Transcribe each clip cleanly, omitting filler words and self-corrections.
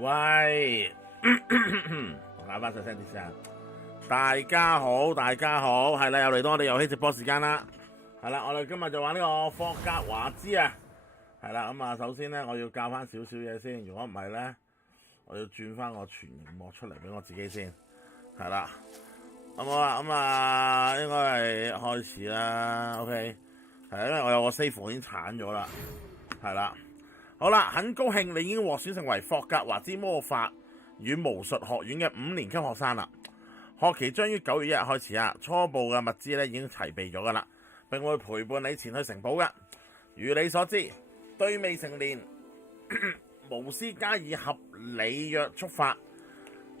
喂，我嗌翻細聲啲先。大家好，大家好，係啦，又嚟到我哋遊戲直播時間啦。係啦，我哋今日就玩呢個霍格華茲啊。係啦，咁啊，首先咧，我要教翻少少嘢先。如果唔係咧，我要轉翻個全螢幕出嚟俾我自己先。係啦，好唔好啊？咁啊，應該係開始啦。OK， 係啦，因為我有個 save 已經鏟咗啦。係啦。好啦，很高興你已經獲選成為霍格華茲魔法與巫術學院嘅5年級學生啦。學期將於9月1日開始啊，初步嘅物資咧已經齊備咗噶啦，並會陪伴你前去城堡噶。如你所知，對未成年巫師加以合理約束法，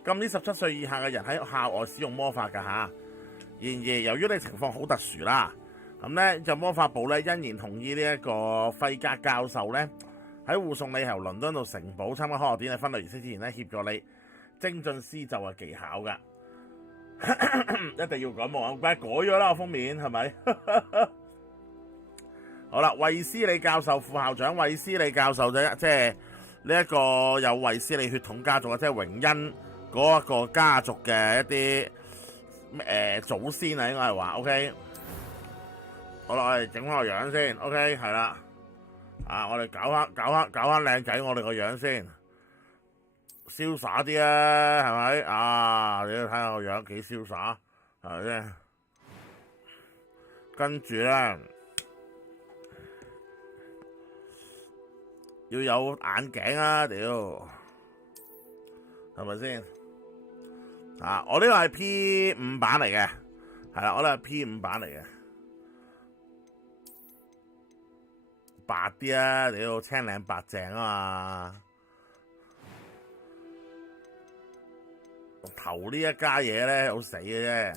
禁止17歲以下嘅人喺校外使用魔法噶吓。然而，由於你情況好特殊啦，咁咧就魔法部咧欣然同意呢一個費格教授咧，喺護送你由倫敦到城堡參加開學典禮婚禮儀式之前咧，協助你精進施咒嘅技巧噶。一定要咁喎，梗係改咗啦，封面係咪？好啦，衛斯理教授副校長，衛斯理教授啫，即係呢一個有衛斯理血統家族啊，即係榮恩嗰一個家族嘅一啲祖先啊，應該係話 OK。好啦，我哋整翻個樣先 ，OK 係啦。啊！我哋搞翻靚仔，我哋個樣先，瀟灑啲啊，係咪？啊，你要睇下個樣幾瀟灑，係咪先？跟住咧，要有眼鏡啊！屌，係咪先？啊！我呢個係 P5 版嚟嘅，係啦，我呢個係 P5 版嚟嘅。白啲啊！你要青靚白淨啊嘛！頭呢一家嘢咧好死嘅啫，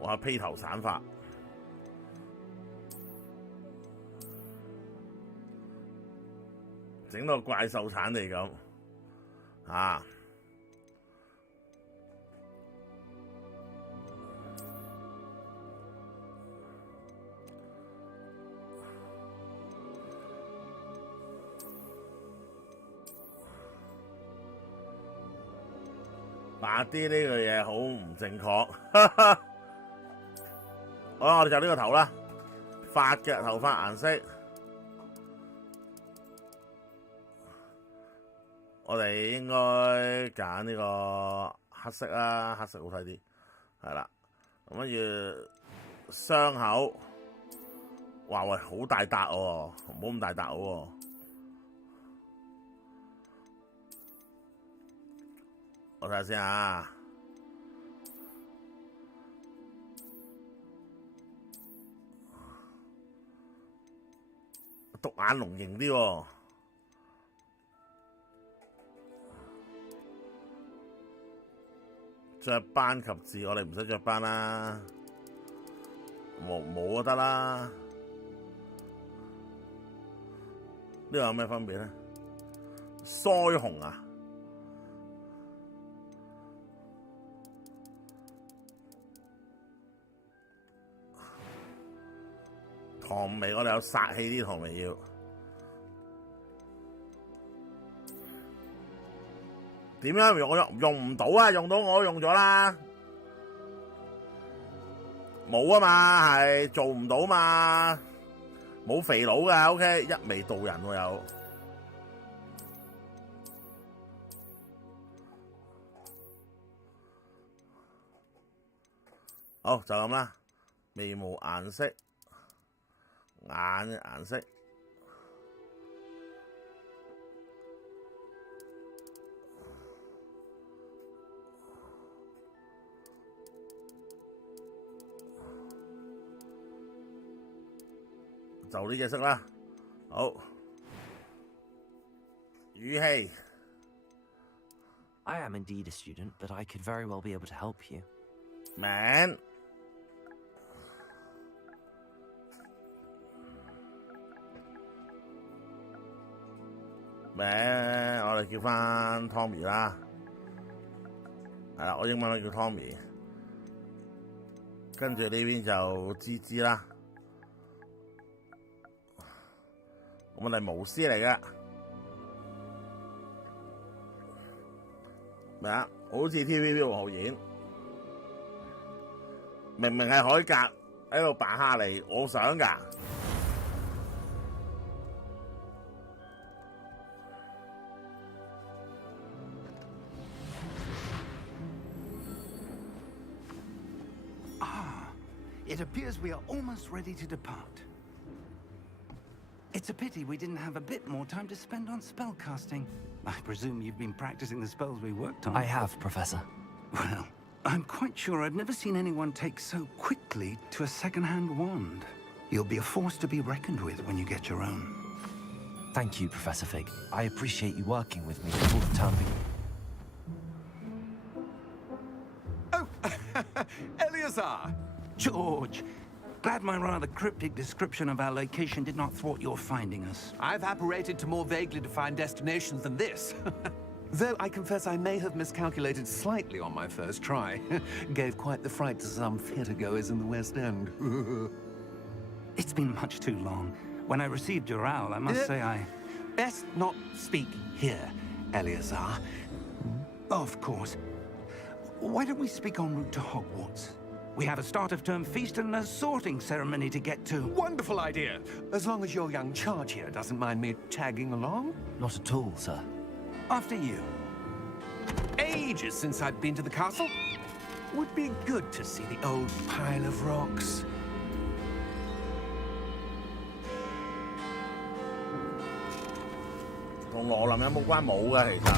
我係披頭散髮，整到怪獸產地咁啊！白啲呢個嘢好唔正確。好啦，我哋就呢個頭啦，髮嘅頭髮顏色，我哋應該揀呢個黑色啦，黑色好睇啲，係啦。咁跟住傷口，哇喂，好大笪喎，唔好咁大笪喎。我睇下先啊，獨眼龍型啲喎，着斑及字，我哋唔使着斑啦，冇就得啦。呢個有咩分別咧？腮紅啊！糖味我哋有殺氣啲糖味要，點樣用？我用唔到啊！用到我都用咗啦，冇啊嘛，係做唔到嘛，冇肥佬噶 ，OK， 一眉道人喎有，好就咁啦，眉毛顏色。眼嘅顏色，就呢隻色啦。好，語氣。I am indeed a student, but I could very well be able to help you. 名。名我哋叫翻 Tommy 啦，係啦，我英文都叫 Tommy， 跟住呢邊就芝芝啦，我哋巫師嚟嘅，咩啊？好似 TVB 黃浩然，明明係海格喺度扮哈利，我想㗎。It appears we are almost ready to depart. It's a pity we didn't have a bit more time to spend on spellcasting. I presume you've been practicing the spells we worked on. I have, Professor. Well, I'm quite sure I've never seen anyone take so quickly to a second-hand wand. You'll be a force to be reckoned with when you get your own. Thank you, Professor Fig. I appreciate you working with me before the term begins. Oh, Eleazar! George, glad my rather cryptic description of our location did not thwart your finding us. I've apparated to more vaguely defined destinations than this. Though I confess I may have miscalculated slightly on my first try. Gave quite the fright to some theatre-goers in the West End. It's been much too long. When I received your owl, I must say I... Best not speak here, Eleazar. Of course. Why don't we speak en route to Hogwarts? We have a start-of-term feast and a sorting ceremony to get to. Wonderful idea. As long as your young charge here doesn't mind me tagging along. Not at all, sir. After you. Ages since I've been to the castle. Would be good to see the old pile of rocks. 同羅琳有冇關？冇㗎，其實。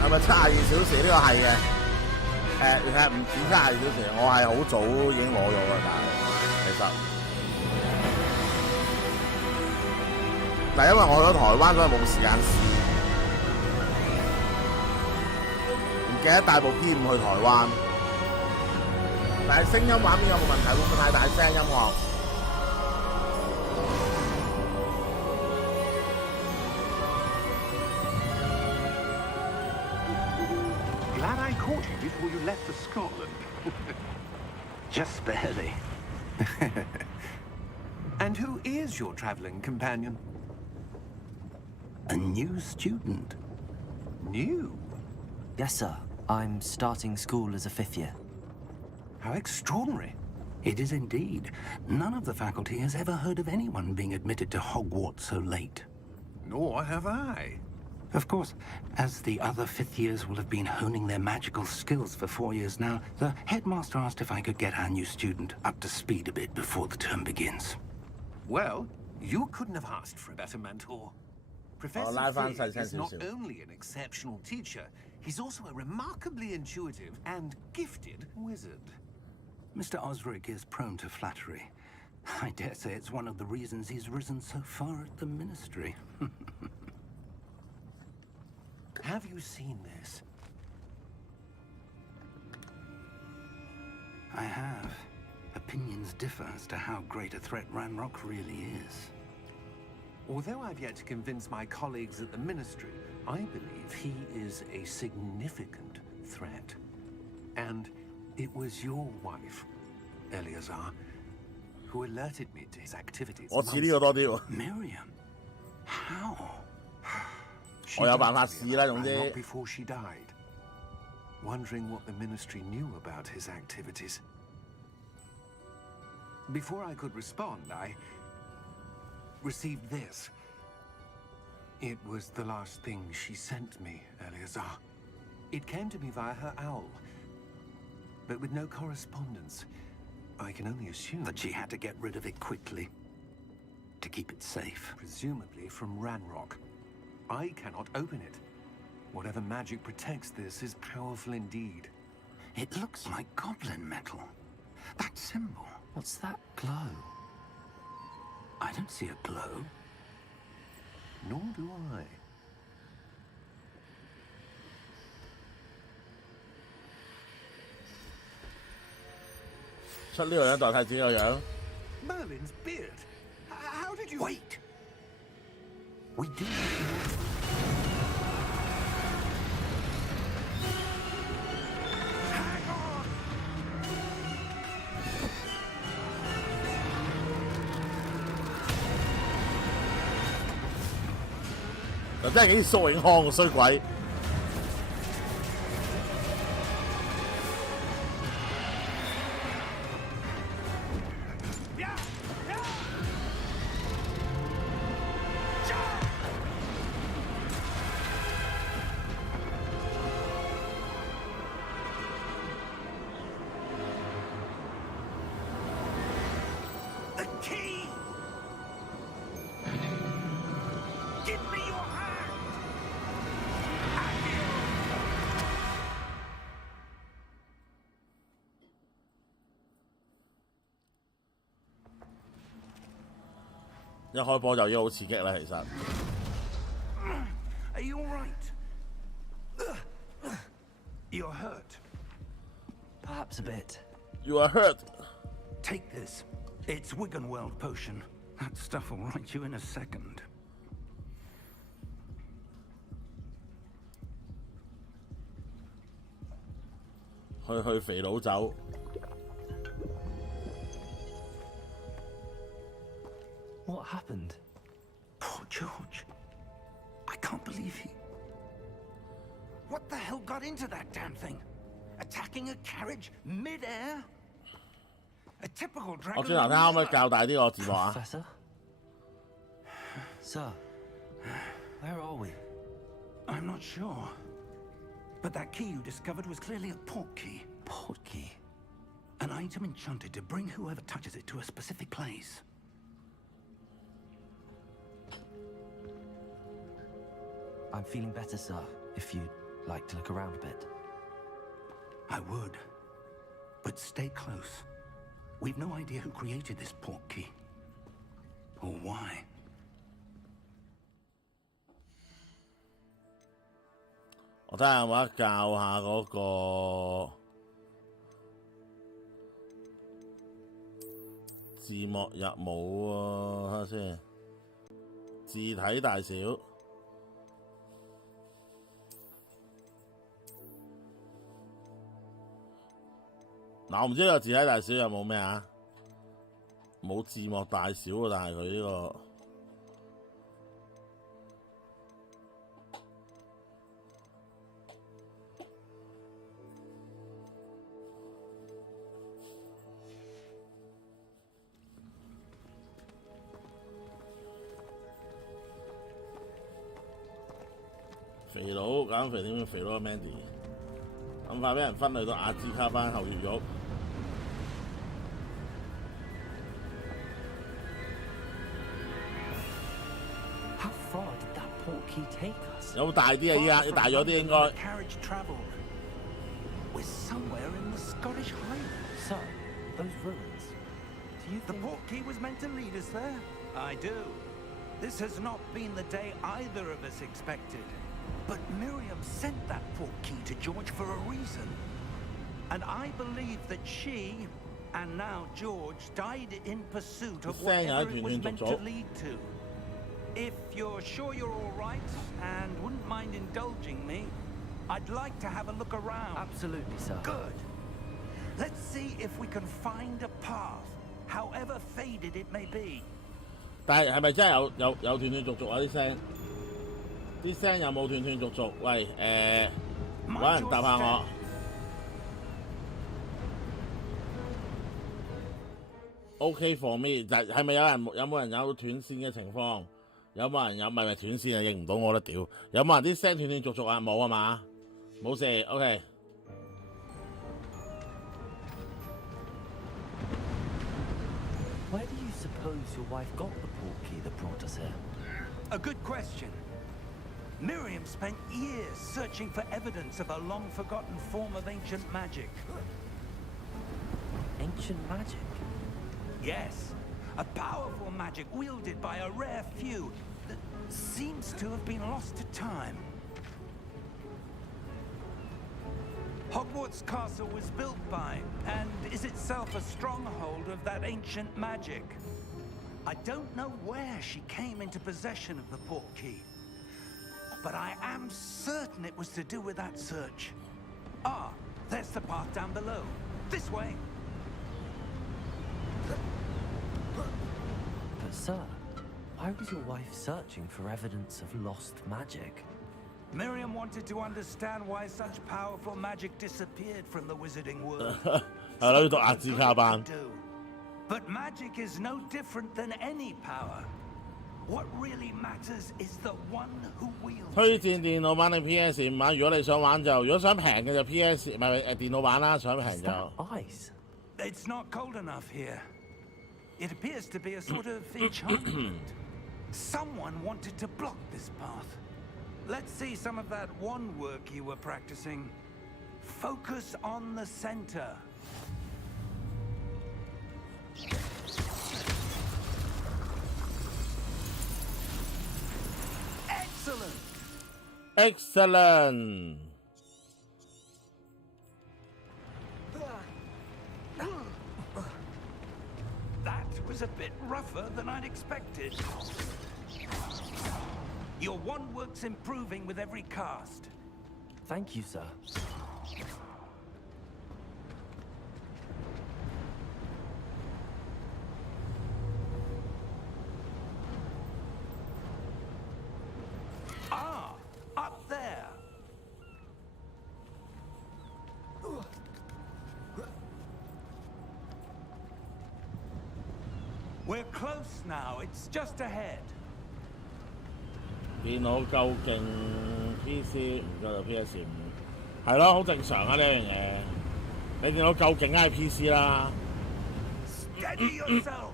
係咪72小時？呢個係嘅。其實唔止72小時，我係好早已經攞咗㗎，但係其實嗱，因為我去咗台灣，所以冇時間試，唔記得帶部 P5去台灣。但係聲音畫面有冇問題？會唔會太大聲音樂？Glad I caught you before you left for Scotland. Just barely. And who is your traveling companion? A new student. New? Yes, sir. I'm starting school as a 5th year. How extraordinary. It is indeed. None of the faculty has ever heard of anyone being admitted to Hogwarts so late. Nor have I. Of course, as the other 5th years will have been honing their magical skills for 4 years now, the headmaster asked if I could get our new student up to speed a bit before the term begins. Well, you couldn't have asked for a better mentor. Professor Fig is not only an exceptional teacher, he's also a remarkably intuitive and gifted wizard. Mr. Osric is prone to flattery. I dare say it's one of the reasons he's risen so far at the Ministry. Have you seen this? I have. Opinions differ as to how great a threat Ranrock really is. Although I've yet to convince my colleagues at the Ministry, I believe he is a significant threat. And it was your wife, Eleazar, who alerted me to his activities. Miriam? How? She died not before she died, wondering what the Ministry knew about his activities. Before I could respond, I received this. It was the last thing she sent me, Eleazar. It came to me via her owl, but with no correspondence. I can only assume that she had to get rid of it quickly, to keep it safe. Presumably from Ranrock. I cannot open it. Whatever magic protects this is powerful indeed. It looks like goblin metal. That symbol. What's that glow? I don't see a glow. Nor do I. 出呢個人代替自己個樣。 Merlin's beard. How did you... Wait. We do... Hang on! 就真係幾蘇永康個衰鬼。 The key! Give me your hand! Adieu! 一開波就已經好刺激啦，其實。 Are you all right? You're hurt. Perhaps a bit. You are hurt. Take this. It's Wiggenweld potion. That stuff will right you in a second.去肥佬走。 What happened? Poor George. I can't believe he... What the hell got into that damn thing? Attacking a carriage mid-air? A typical 我 dragon... 轉頭睇下可唔可以較大啲個字幕啊？ Professor? Sir, where are we? I'm not sure. But that key you discovered was clearly a port key. Port key. An item enchanted to bring whoever touches it to a specific place. I'm feeling better, sir. If you'd like to look around a bit. I would. But stay close. We've no idea who created this port key. Or why. 我睇下有冇得教下嗰個字幕入冇喎，睇下先。字體大小。嗱，我唔知呢個字體大小有冇咩啊？冇字幕大小喎，但係佢呢個。 肥佬減肥點樣？肥佬啊 Mandy， 咁快俾人分類到亞茲卡班後血肉。How far did that port key take us? 有冇大啲啊？依家要大咗啲應該。 Carriage traveled. We're somewhere in the Scottish Highlands. Sir, those ruins. Do you The think... port key was meant to lead us there? I do. This has not been the day either of us expected. But Miriam sent that port key to George for a reason. And I believe that she, and now George, died in pursuit of whatever it was meant to lead to. If you're sure you're all right and wouldn't mind indulging me, I'd like to have a look around. Absolutely, sir. Good. Let's see if we can find a path, however faded it may be. 但係咪真係有斷斷續續啊？啲聲，啲聲有冇斷斷續續？喂，揾人答下我。OK for me， 就係咪有冇人有斷線嘅情況？有冇人有咪斷線啊？認唔到我得屌！有冇人啲聲斷斷續續啊？冇啊嘛？冇事 ，OK。 Where do you suppose your wife got the port key that brought us here? A good question. Miriam spent years searching for evidence of a long-forgotten form of ancient magic. Ancient magic? Yes, a powerful magic wielded by a rare few that seems to have been lost to time. Hogwarts Castle was built by, and is itself a stronghold of that ancient magic. I don't know where she came into possession of the portkey, but I am certain it was to do with that search. Ah, there's the path down below. This way. But sir, why was your wife searching for evidence of lost magic? Miriam wanted to understand why such powerful magic disappeared from the wizarding world. 係啦，要讀亞字卡班。 But magic is no different than any power. What really matters is the one who wields it. 推薦電腦版定 PS5版？如果你想玩就，如果想平嘅就 PS 唔係電腦版啦，想平就。Ice. It's not cold enough here. It appears to be a sort of enchantment. Someone wanted to block this path. Let's see some of that wand work you were practicing. Focus on the center. Excellent. Excellent. That was a bit rougher than I'd expected. Your wand work's improving with every cast. Thank you, sir. Ah, up there. We're close now. It's just ahead. 電腦夠勁 ，PC 唔夠就 PS5，係咯，好正常啊呢樣嘢。你電腦夠勁，梗係 PC 啦。Steady yourself.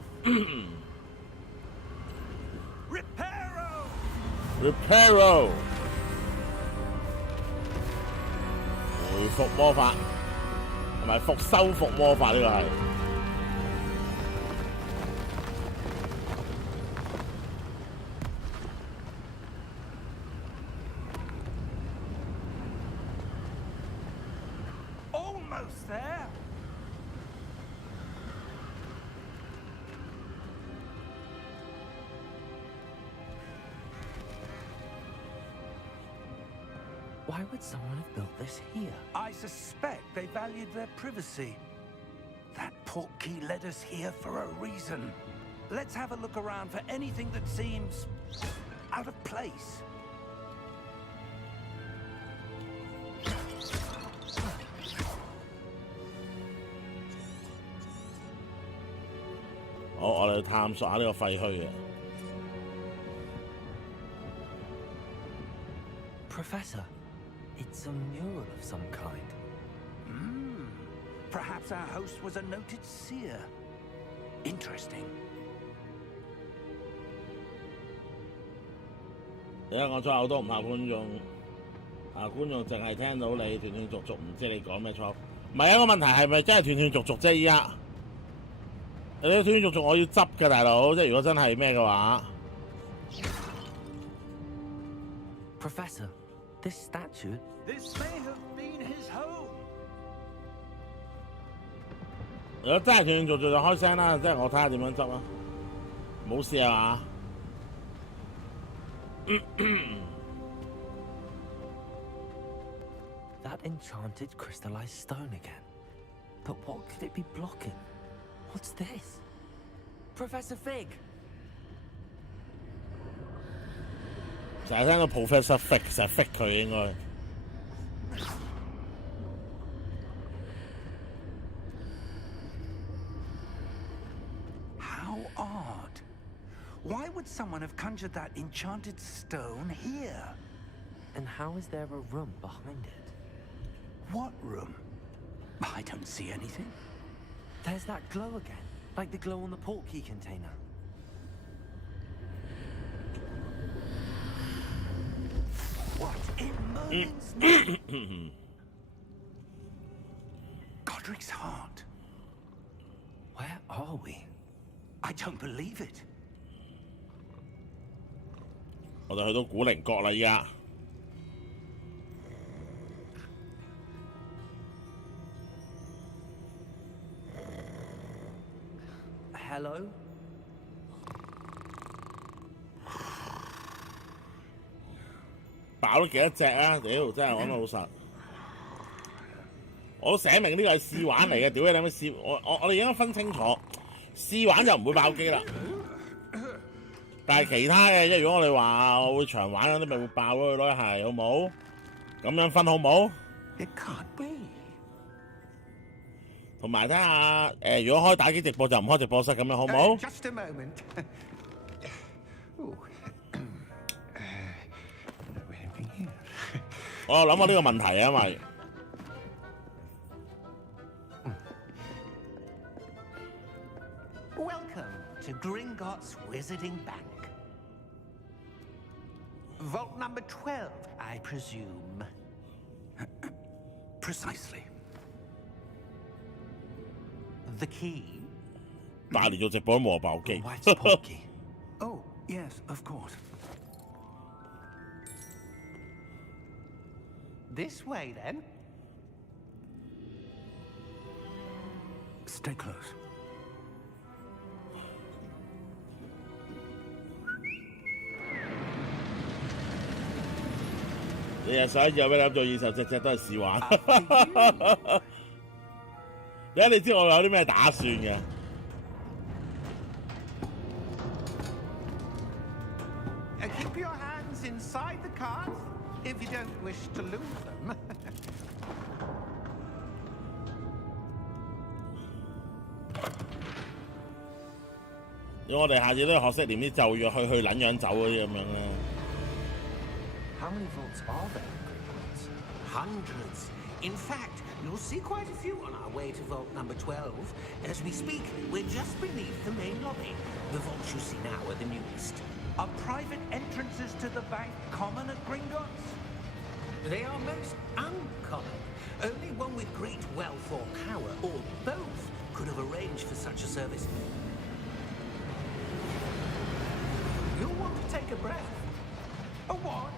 Reparo. Reparo 回復魔法，同埋修復魔法呢個係。Almost there. Why would someone have built this here? I suspect they valued their privacy. That portkey led us here for a reason. Let's have a look around for anything that seems out of place.我哋探索下呢個廢墟嘅。Professor, it's a mural of some kind. Perhaps our host was a noted seer. Interesting. 而家我出口都唔怕觀眾，觀眾淨係聽到你斷斷續續，唔知你講咩錯。唔係啊，個問題係咪真係斷斷續續啫？依家你斷斷續續，我要執嘅大佬，即係如果真係咩嘅話。Professor, this statue. This may have been his home. 如果真係斷斷續續就開聲啦，即係我睇下點樣執啊！冇事啊嘛？ That enchanted crystallized stone again. But what could it be blocking? What's this? Professor Fig! 成日聽到 Professor Fig 成日 Fig 佢應該。How odd. Why would someone have conjured that enchanted stone here? And how is there a room behind it? What room? I don't see anything. There's that glow again, like the glow on the portkey container. What in Merlin's name? Godric's heart. Where are we? I don't believe it. 我哋去到古靈閣啦，依家。hello? 爆咗幾多隻啊？屌，真係講得老實，我都寫明呢個係試玩嚟嘅。屌你諗乜試？我哋應該分清楚，試玩就唔會爆機啦。但係其他嘅，即係如果我哋話我會長玩嗰啲，咪會爆咗佢咯，係好冇？咁樣分好冇？ It can't be. 同埋睇下如果開打機直播就唔開直播室咁樣好冇？ Just a moment. Ooh. 我諗過呢個問題啊，因為 Welcome to Gringotts Wizarding Bank. Vault number 12, I presume. Precisely. The key? 大連做直播都冇話爆機。 Wife's portkey. Oh, yes, of course. This way, then. Stay close. 你日想有咩諗做現實，隻都係試玩。而家你知我有啲咩打算嘅？ Keep your hands inside the cart if you don't wish to lose them. 如果我哋下次都要學識念啲咒語，去撚樣走嗰啲咁樣啦。 How many vaults are there in Gringotts? Hundreds. In fact, you'll see quite a few on our way to vault number 12. As we speak, we're just beneath the main lobby. The vaults you see now are the newest. Are private entrances to the bank common at Gringotts? They are most uncommon. Only one with great wealth or power, or both, could have arranged for such a service. You'll want to take a breath. A what?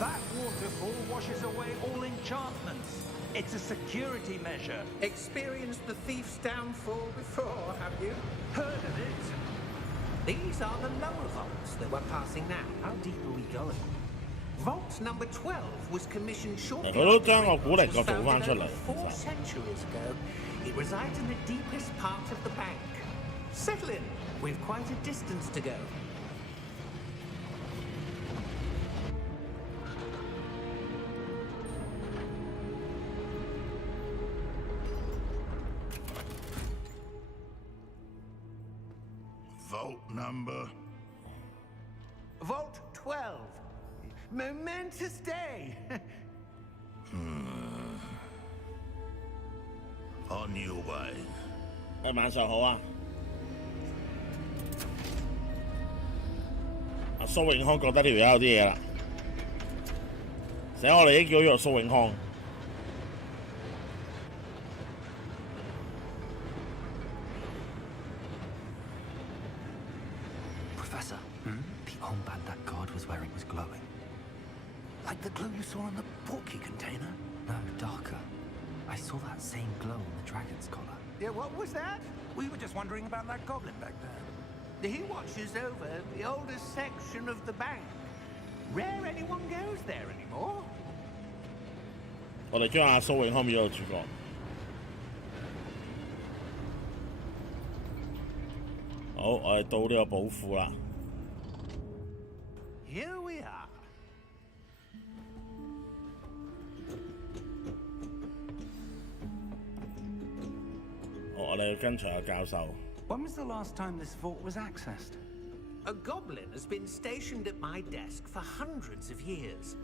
That waterfall washes away all enchantments. It's a security measure. Experienced the thief's downfall before, have you? Heard of it? These are the lower vaults that we're passing now. How deep are we going? Vault number 12 was commissioned shortly 佢都將個古力 was 個做 founded 翻出嚟 over 4 centuries ago. It resides in the deepest part of the bank. Settle in. We've quite a distance to go. Vault number. Vault 12. Momentous day. On your way. 晚上好啊！阿蘇永康覺得呢條友有啲嘢啦，成日我哋已經叫咗蘇永康。Professor, the armband that guard was wearing was glowing. Like the glow you saw on the portkey container? No, darker. I saw that same glow on the dragon's collar. Yeah, what was that? We were just wondering about that goblin back there. He watches over the oldest section of the bank. Rare anyone goes there anymore. 我哋將阿蘇永康變咗個主角。好，我哋到呢個寶庫啦。 Here we are. 好，我哋要跟隨阿教授。 When was the last time this vault was accessed? A goblin has been stationed at my desk for hundreds of years.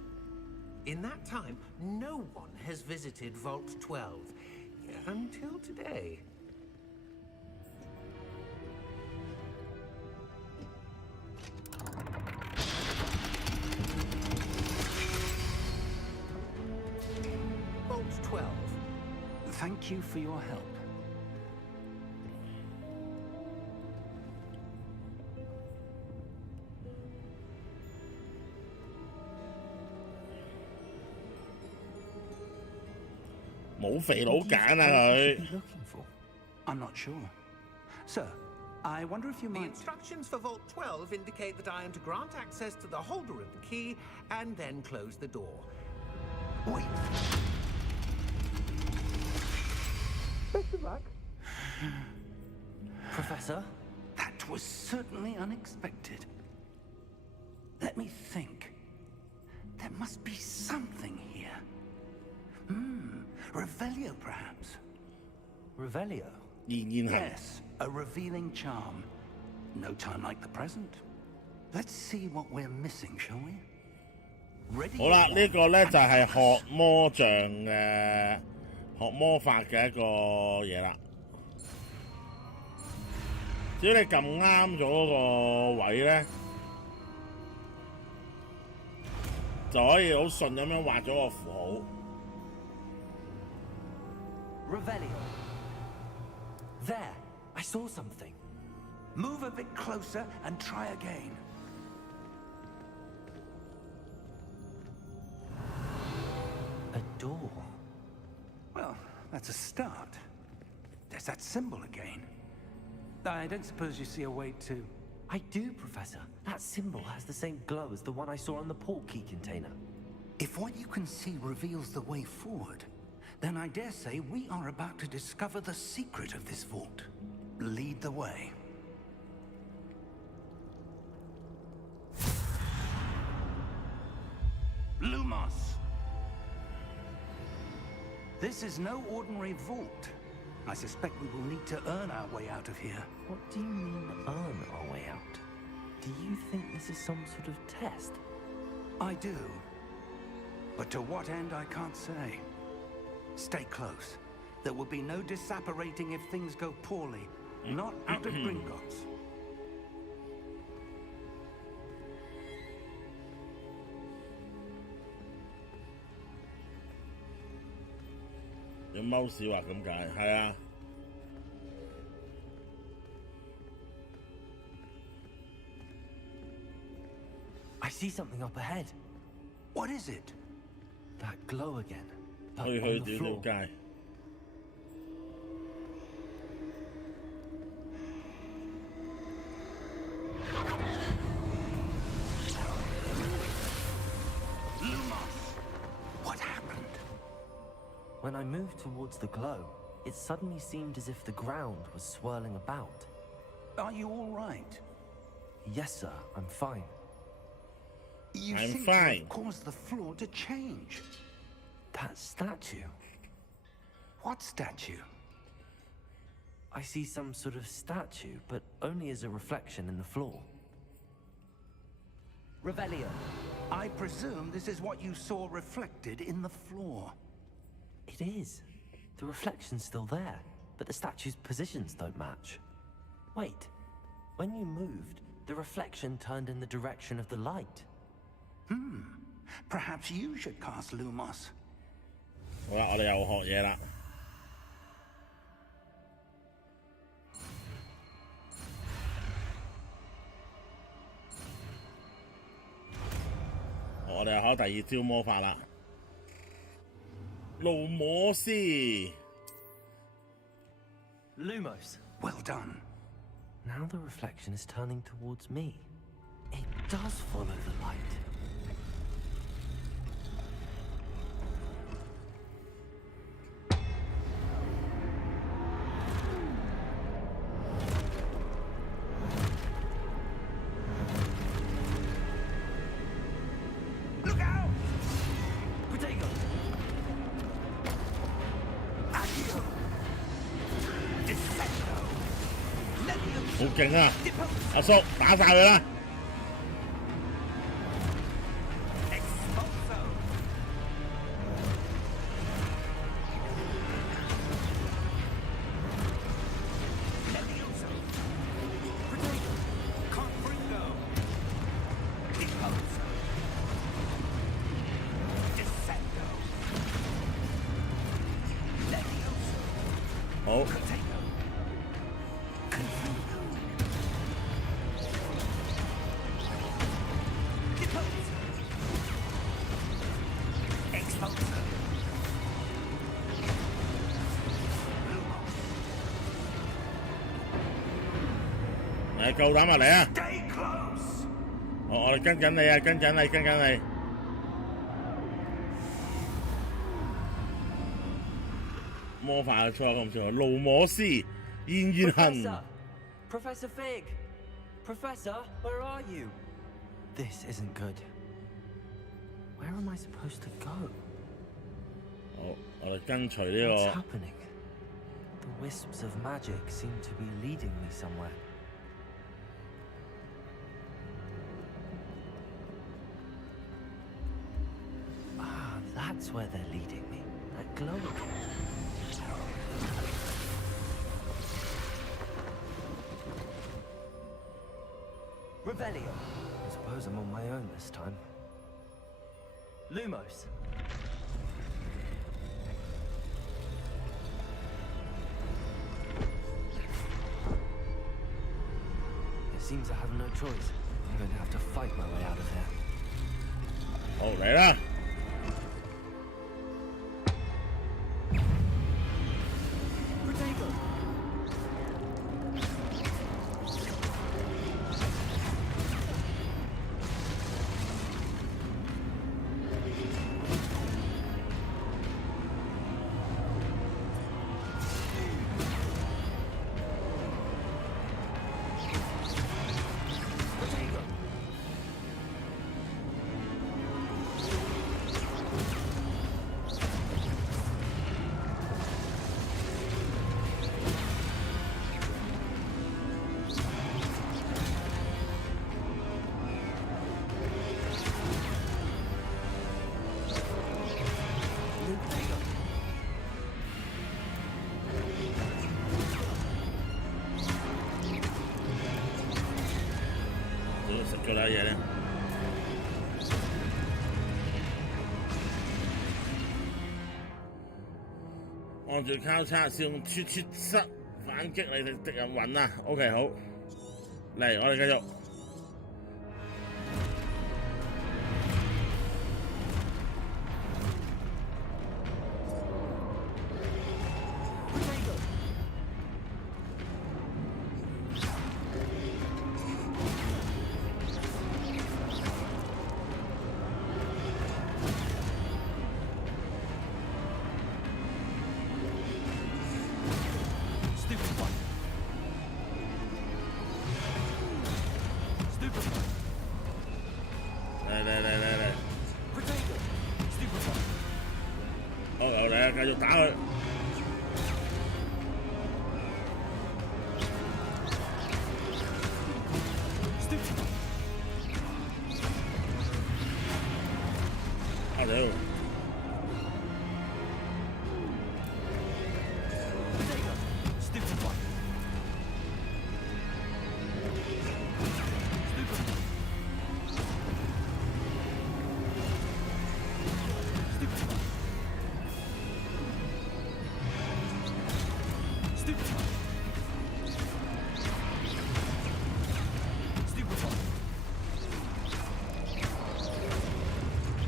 In that time, no one has visited Vault 12 until today. Vault 12. Thank you for your help. 冇肥佬揀啊 What 佢 should we be looking for? I'm not sure. Sir, I wonder if you The might... instructions for Vault 12 indicate that I am to grant access to the holder of the key and then close the door. Wait. Best of luck. Professor? That was certainly unexpected. Let me think. There must be something here. Revelio, perhaps. Revelio? 現係 Yes, a revealing charm. No time like the present. Let's see what we're missing, shall we? Ready? 好啦，呢個咧就係學魔像嘅學魔法嘅一個嘢啦。只要你撳啱咗嗰個位咧，就可以好順咁樣畫咗個符號。Revelio. There, I saw something. Move a bit closer and try again. A door. Well, that's a start. There's that symbol again. I don't suppose you see a way to... I do, Professor. That symbol has the same glow as the one I saw on the port key container. If what you can see reveals the way forward, then I dare say we are about to discover the secret of this vault. Lead the way. Lumos! This is no ordinary vault. I suspect we will need to earn our way out of here. What do you mean, earn our way out? Do you think this is some sort of test? I do. But to what end, I can't say. Stay close. There will be no disapparating if things go poorly. Not out of Gringotts. 有貓屎畫咁解，係啊。I see something up ahead. What is it? That glow again. But 去 on the 屌 floor. 條街。What happened? When I moved towards the glow, it suddenly seemed as if the ground was swirling about. Are you all right? Yes, sir, I'm fine. You I'm seem to fine. have caused the floor to change. That statue. What statue? I see some sort of statue, but only as a reflection in the floor. Revelio. I presume this is what you saw reflected in the floor. It is. The reflection's still there, but the statue's positions don't match. Wait. When you moved, the reflection turned in the direction of the light. Perhaps you should cast Lumos. 好啦，我哋又學嘢啦。我哋又考第二招魔法啦。路摩斯。Lumos. Well done. Now the reflection is turning towards me. It does follow the light. Look out! Potato! Accio! Descendo! 好勁啊！阿叔打晒佢啦！ Expulso! Levioso! Potato! Confringo! Expulso! Descendo! Levioso! 好， Potato! Confringo! Expulso! Expulso! Lumos! 嚟夠膽啊嚟啊！ Stay close. 我哋跟緊你啊，跟緊你。魔法嘅錯咁錯，勞摩斯現行。 Professor Fig! Professor, where are you? This isn't good. Where am I supposed to go? 好，我哋跟隨呢 What's 個。 happening? The wisps of magic seem to be leading me somewhere. Ah, that's where they're leading me. That glow again. Revelio. I suppose I'm on my own this time. Lumos. It seems I have no choice. I'm going to have to fight my way out of here. 好嚟啦！ Protego. Protego. 食咗啲嘢咧。按住交叉，使用脱室反擊你哋敵人暈啊 ！OK 好，嚟我哋繼續。 Stupid one. Stupid one. 嚟， Protego. Stupid one. 好嚟啊！繼續打佢。 Stupid one. 啊屌！ Protego. Stupid one. Stupid one. Stupid one. Stupid one. Stupid one.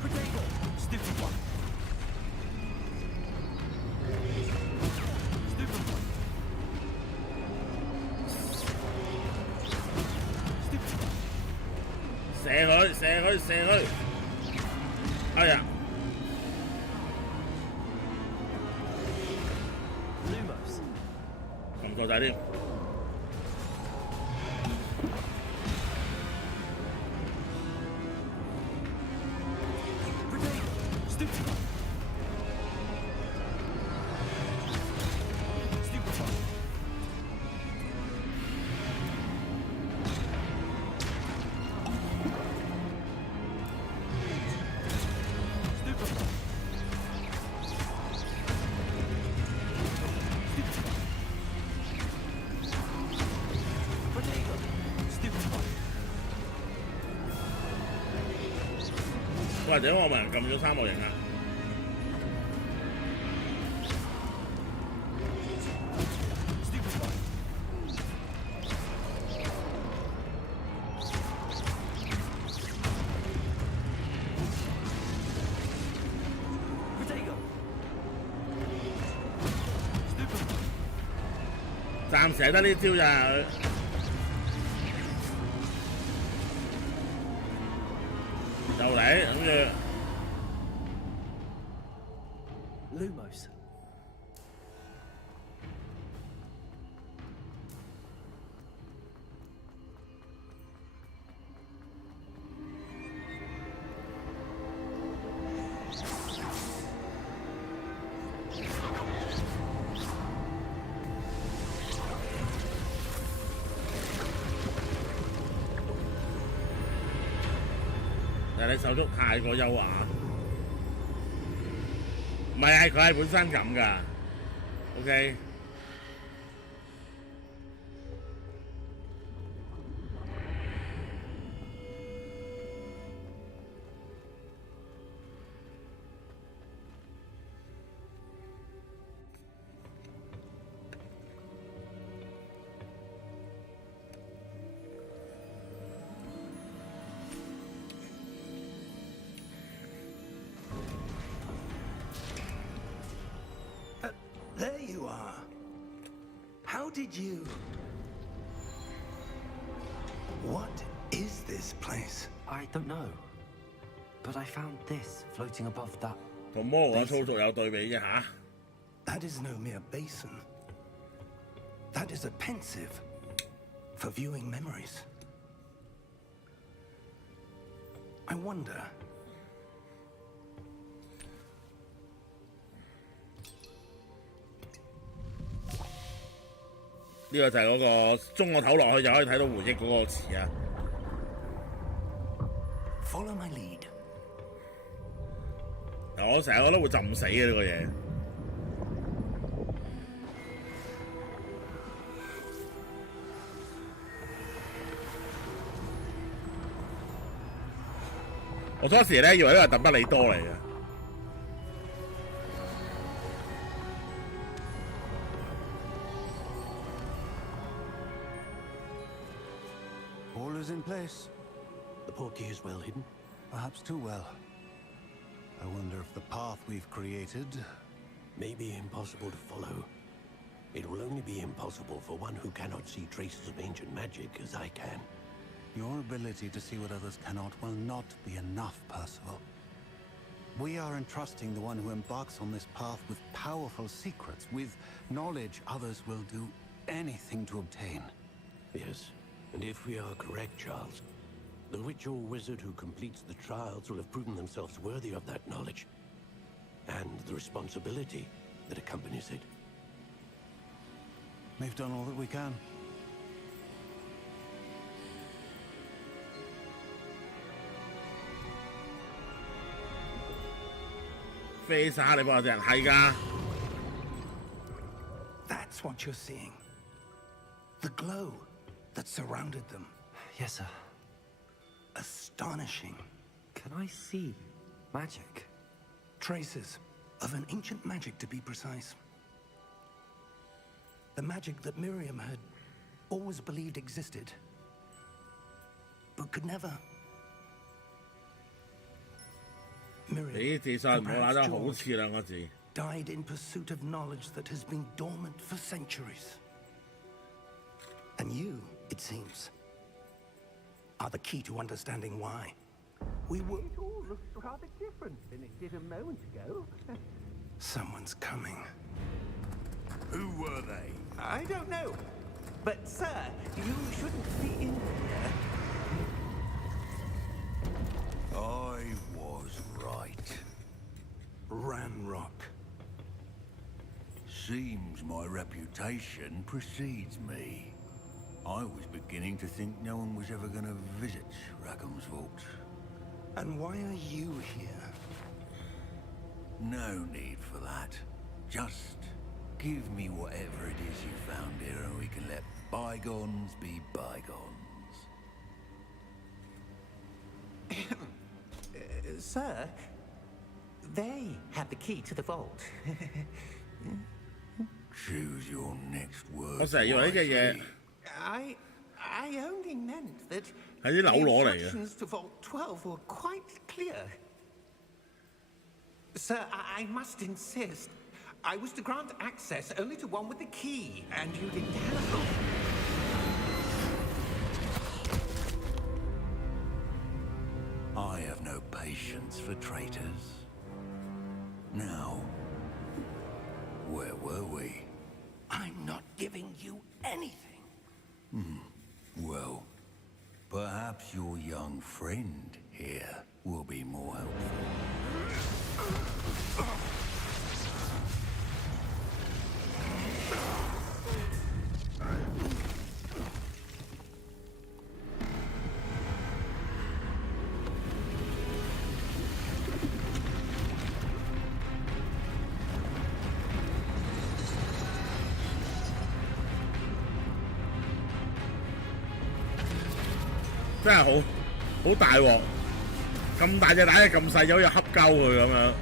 Protego. Stupid one. Stupid one. Stupid one. 射佢！哎呀！ Lumos. 咁夠大添。 Protego. Stupid one. Stupid one. Stupid one. Stupid one. Protego. Stupid one. 或者我咪撳咗三角形啊！ Stupid one. Protego. Stupid one. 暫時係得呢招咋佢。又嚟，跟住 Lumos. 但係你手足太過優雅，唔係佢係本身咁噶 ，OK。There you are. How did you... What is this place? I don't know. But I found this floating above that. 同魔王操作有對比啫嚇。That is no mere basin. That is a pensive for viewing memories. I wonder... 呢個就係嗰個中個頭落去就可以睇到回憶嗰個詞啊！ Follow my lead. 我成日覺得會浸死嘅呢個嘢。我初時咧以為呢個係鄧不利多嚟嘅。All is in place. The portkey is well hidden. Perhaps too well. I wonder if the path we've created... May be impossible to follow. It will only be impossible for one who cannot see traces of ancient magic as I can. Your ability to see what others cannot will not be enough, Percival. We are entrusting the one who embarks on this path with powerful secrets, with knowledge others will do anything to obtain. Yes, and if we are correct, Charles, the witch or wizard who completes the trials will have proven themselves worthy of that knowledge, and the responsibility that accompanies it. We've done all that we can. That's what you're seeing. The glow that surrounded them. Yes, sir. Astonishing. Can I see magic? Traces of an ancient magic, to be precise. The magic that Miriam had always believed existed, but could never. Miriam, perhaps George, died in pursuit of knowledge that has been dormant for centuries. And you, it seems, are the key to understanding why. We were... It all looks rather different than it did a moment ago. Someone's coming. Who were they? I don't know. But, sir, you shouldn't be in here. I was right. Ranrock. Seems my reputation precedes me. I was beginning to think no one was ever going to visit Rackham's vault. And why are you here? No need for that. Just give me whatever it is you found here and we can let bygones be bygones. Sir, they have the key to the vault. Choose your next word. 我成日以為呢隻嘢 I only meant that 係啲樓 the 攞嚟嘅。 instructions to Vault 12 were quite clear. Sir, I must insist. I was to grant access only to one with the key, and you didn't have. I have no patience for traitors. Now, where were we? I'm not giving you anything. Well, perhaps your young friend here will be more helpful. 真係好大鑊，咁大隻蛋嘢咁細就好似恰鳩佢咁樣。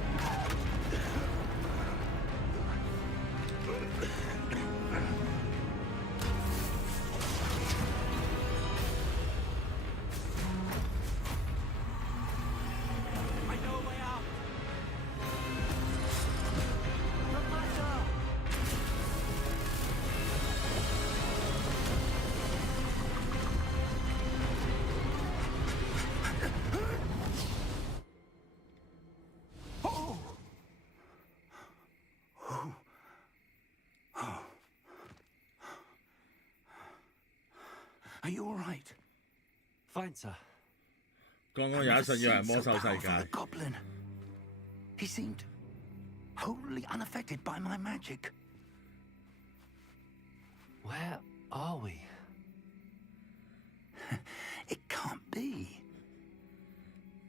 Are you all right? Fine, sir. 剛剛有一瞬以為魔獸世界。 Goblin. He seemed wholly unaffected by my magic. Where are we? It can't be.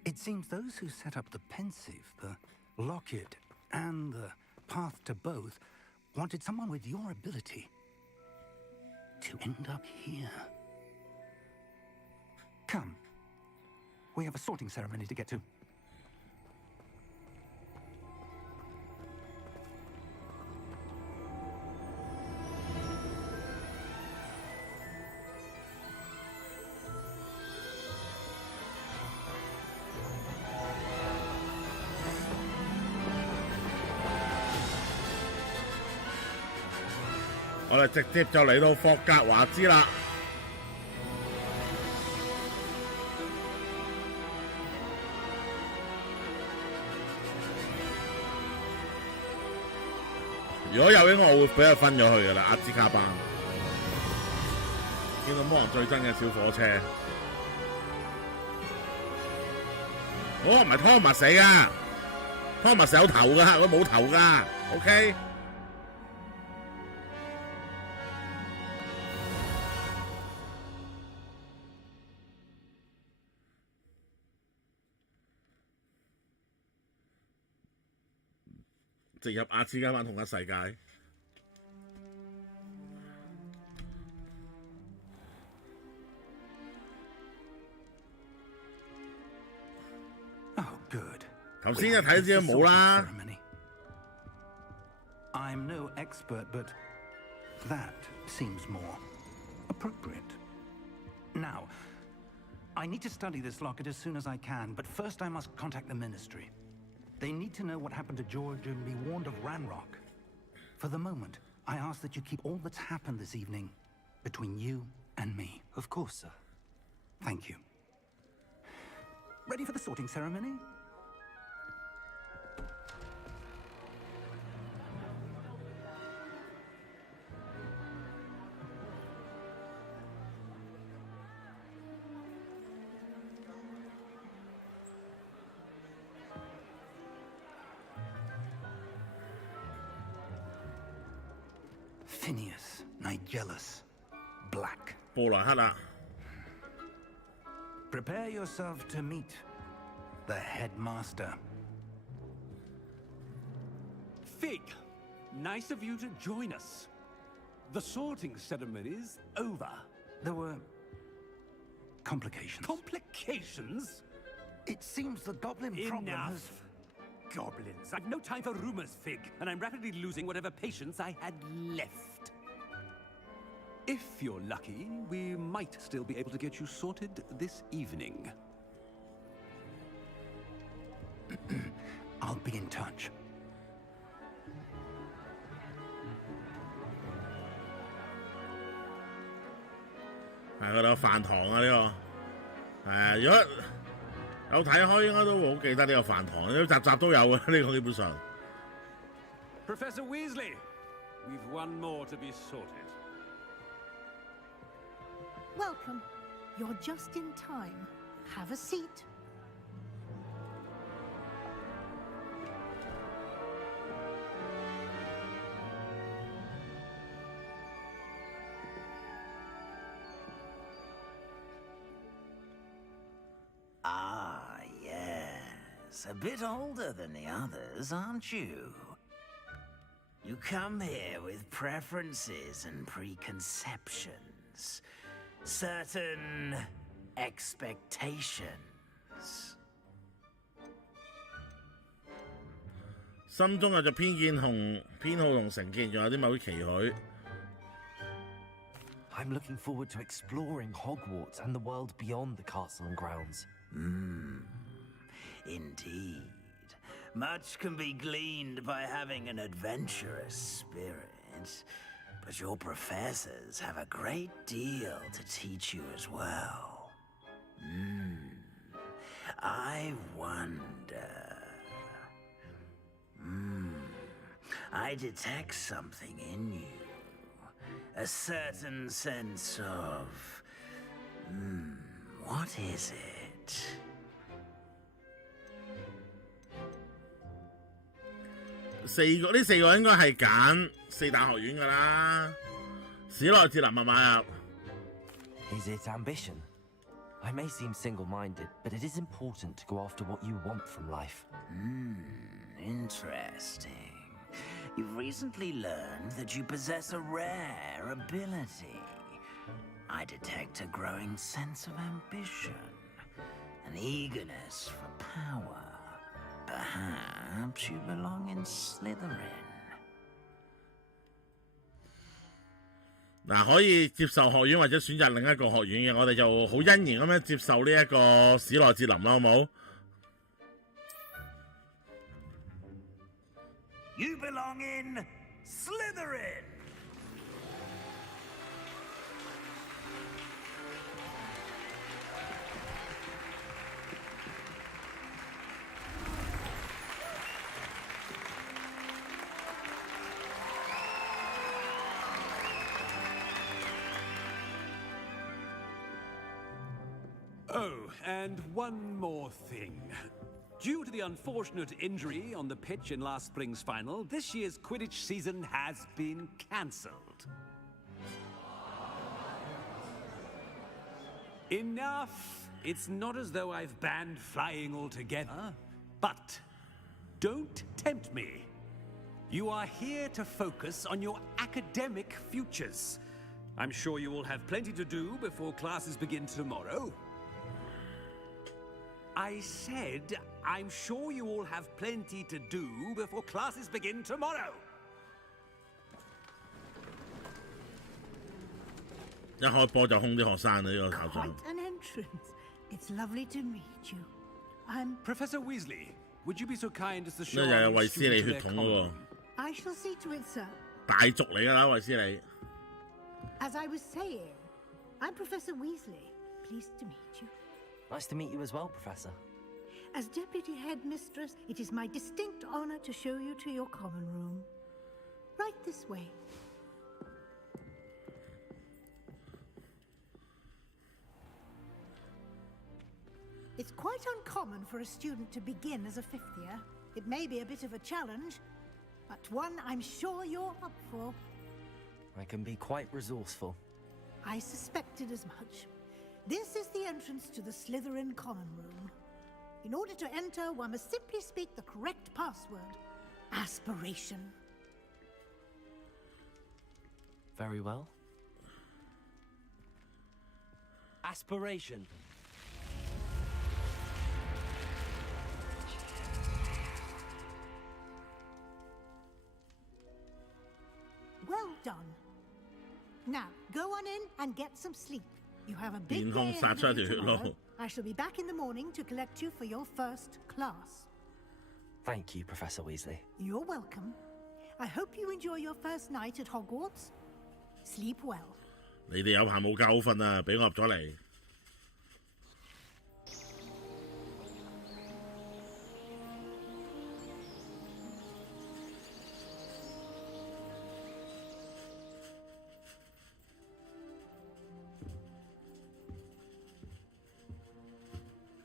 It seems those who set up the pensive, the locket, and the path to both wanted someone with your ability to end up here. Come. We have a sorting ceremony to get to.我哋直接就嚟到霍格華茲啦。如果有影，我會俾佢分咗佢噶啦，阿茲卡班。見到魔王最憎嘅小火車，我唔係湯密死噶，湯密死有頭噶，佢冇頭噶 ，OK。直入阿茲卡班同一世界。Oh, good. 頭先就睇咗冇啦。I'm no expert, but that seems more appropriate. Now, I need to study this locket as soon as I can, but first I must contact the Ministry. They need to know what happened to George and be warned of Ranrock. For the moment, I ask that you keep all that's happened this evening between you and me. Of course, sir. Thank you. Ready for the sorting ceremony? Phineas, Nigellus, Black. 布萊克啦。Prepare yourself to meet the headmaster. Fig, nice of you to join us. The sorting ceremony's over. There were complications. Complications? It seems the goblin problem has... Enough. Goblins. I've no time for rumors, Fig, and I'm rapidly losing whatever patience I had left. If you're lucky, we might still be able to get you sorted this evening. I'll be in touch. 係嗰度飯堂啊呢個，係啊，如果有睇開應該都會好記得呢個飯堂，呢集集都有嘅呢個基本上。Professor Weasley, we've one more to be sorted. Welcome. You're just in time. Have a seat. Ah, yes. A bit older than the others, aren't you? You come here with preferences and preconceptions. Certain expectations. 心中有着偏見同偏好同成見，仲有啲某啲期許。I'm looking forward to exploring Hogwarts and the world beyond the castle and grounds. Indeed. Much can be gleaned by having an adventurous spirit, but your professors have a great deal to teach you as well. I wonder... I detect something in you. A certain sense of... what is it? 呢四個應該係揀四大學院㗎啦。史萊哲林係咪啊？ Is it ambition? I may seem single-minded, but it is important to go after what you want from life. Interesting. You've recently learned that you possess a rare ability. I detect a growing sense of ambition, an eagerness for power. Perhaps you belong in Slytherin. 嗱，可以接受學院或者選擇另一個學院嘅，我哋就好欣然咁樣接受呢一個史萊哲林啦，好冇？ You belong in Slytherin. Oh, and one more thing. Due to the unfortunate injury on the pitch in last spring's final, this year's Quidditch season has been cancelled. Enough! It's not as though I've banned flying altogether, but don't tempt me. You are here to focus on your academic futures. I'm sure you will have plenty to do before classes begin tomorrow. I said, I'm sure you all have plenty to do before classes begin tomorrow. 一開波就兇啲學生呢個校長。 Quite an entrance. It's lovely to meet you. I'm Professor Weasley, would you be so kind as to show 呢又有 our 衛斯理 students 血 their 統嗰個 I shall see to it, sir. 大族嚟㗎啦，衛斯理。 As I was saying, I'm Professor Weasley. Pleased to meet you. Nice to meet you as well, Professor. As Deputy Headmistress, it is my distinct honor to show you to your common room. Right this way. It's quite uncommon for a student to begin as a fifth year. It may be a bit of a challenge, but one I'm sure you're up for. I can be quite resourceful. I suspected as much. This is the entrance to the Slytherin common room. In order to enter, one must simply speak the correct password. Aspiration. Very well. Aspiration. Well done. Now, go on in and get some sleep. You have a big 面 day 孔殺 ahead 出一 of 條 you 血路。 tomorrow. I shall be back in the morning to collect you for your first class. Thank you, Professor Weasley. You're welcome. I hope you enjoy your first night at Hogwarts. Sleep well. 你哋有排冇覺好瞓啊！俾我入咗嚟。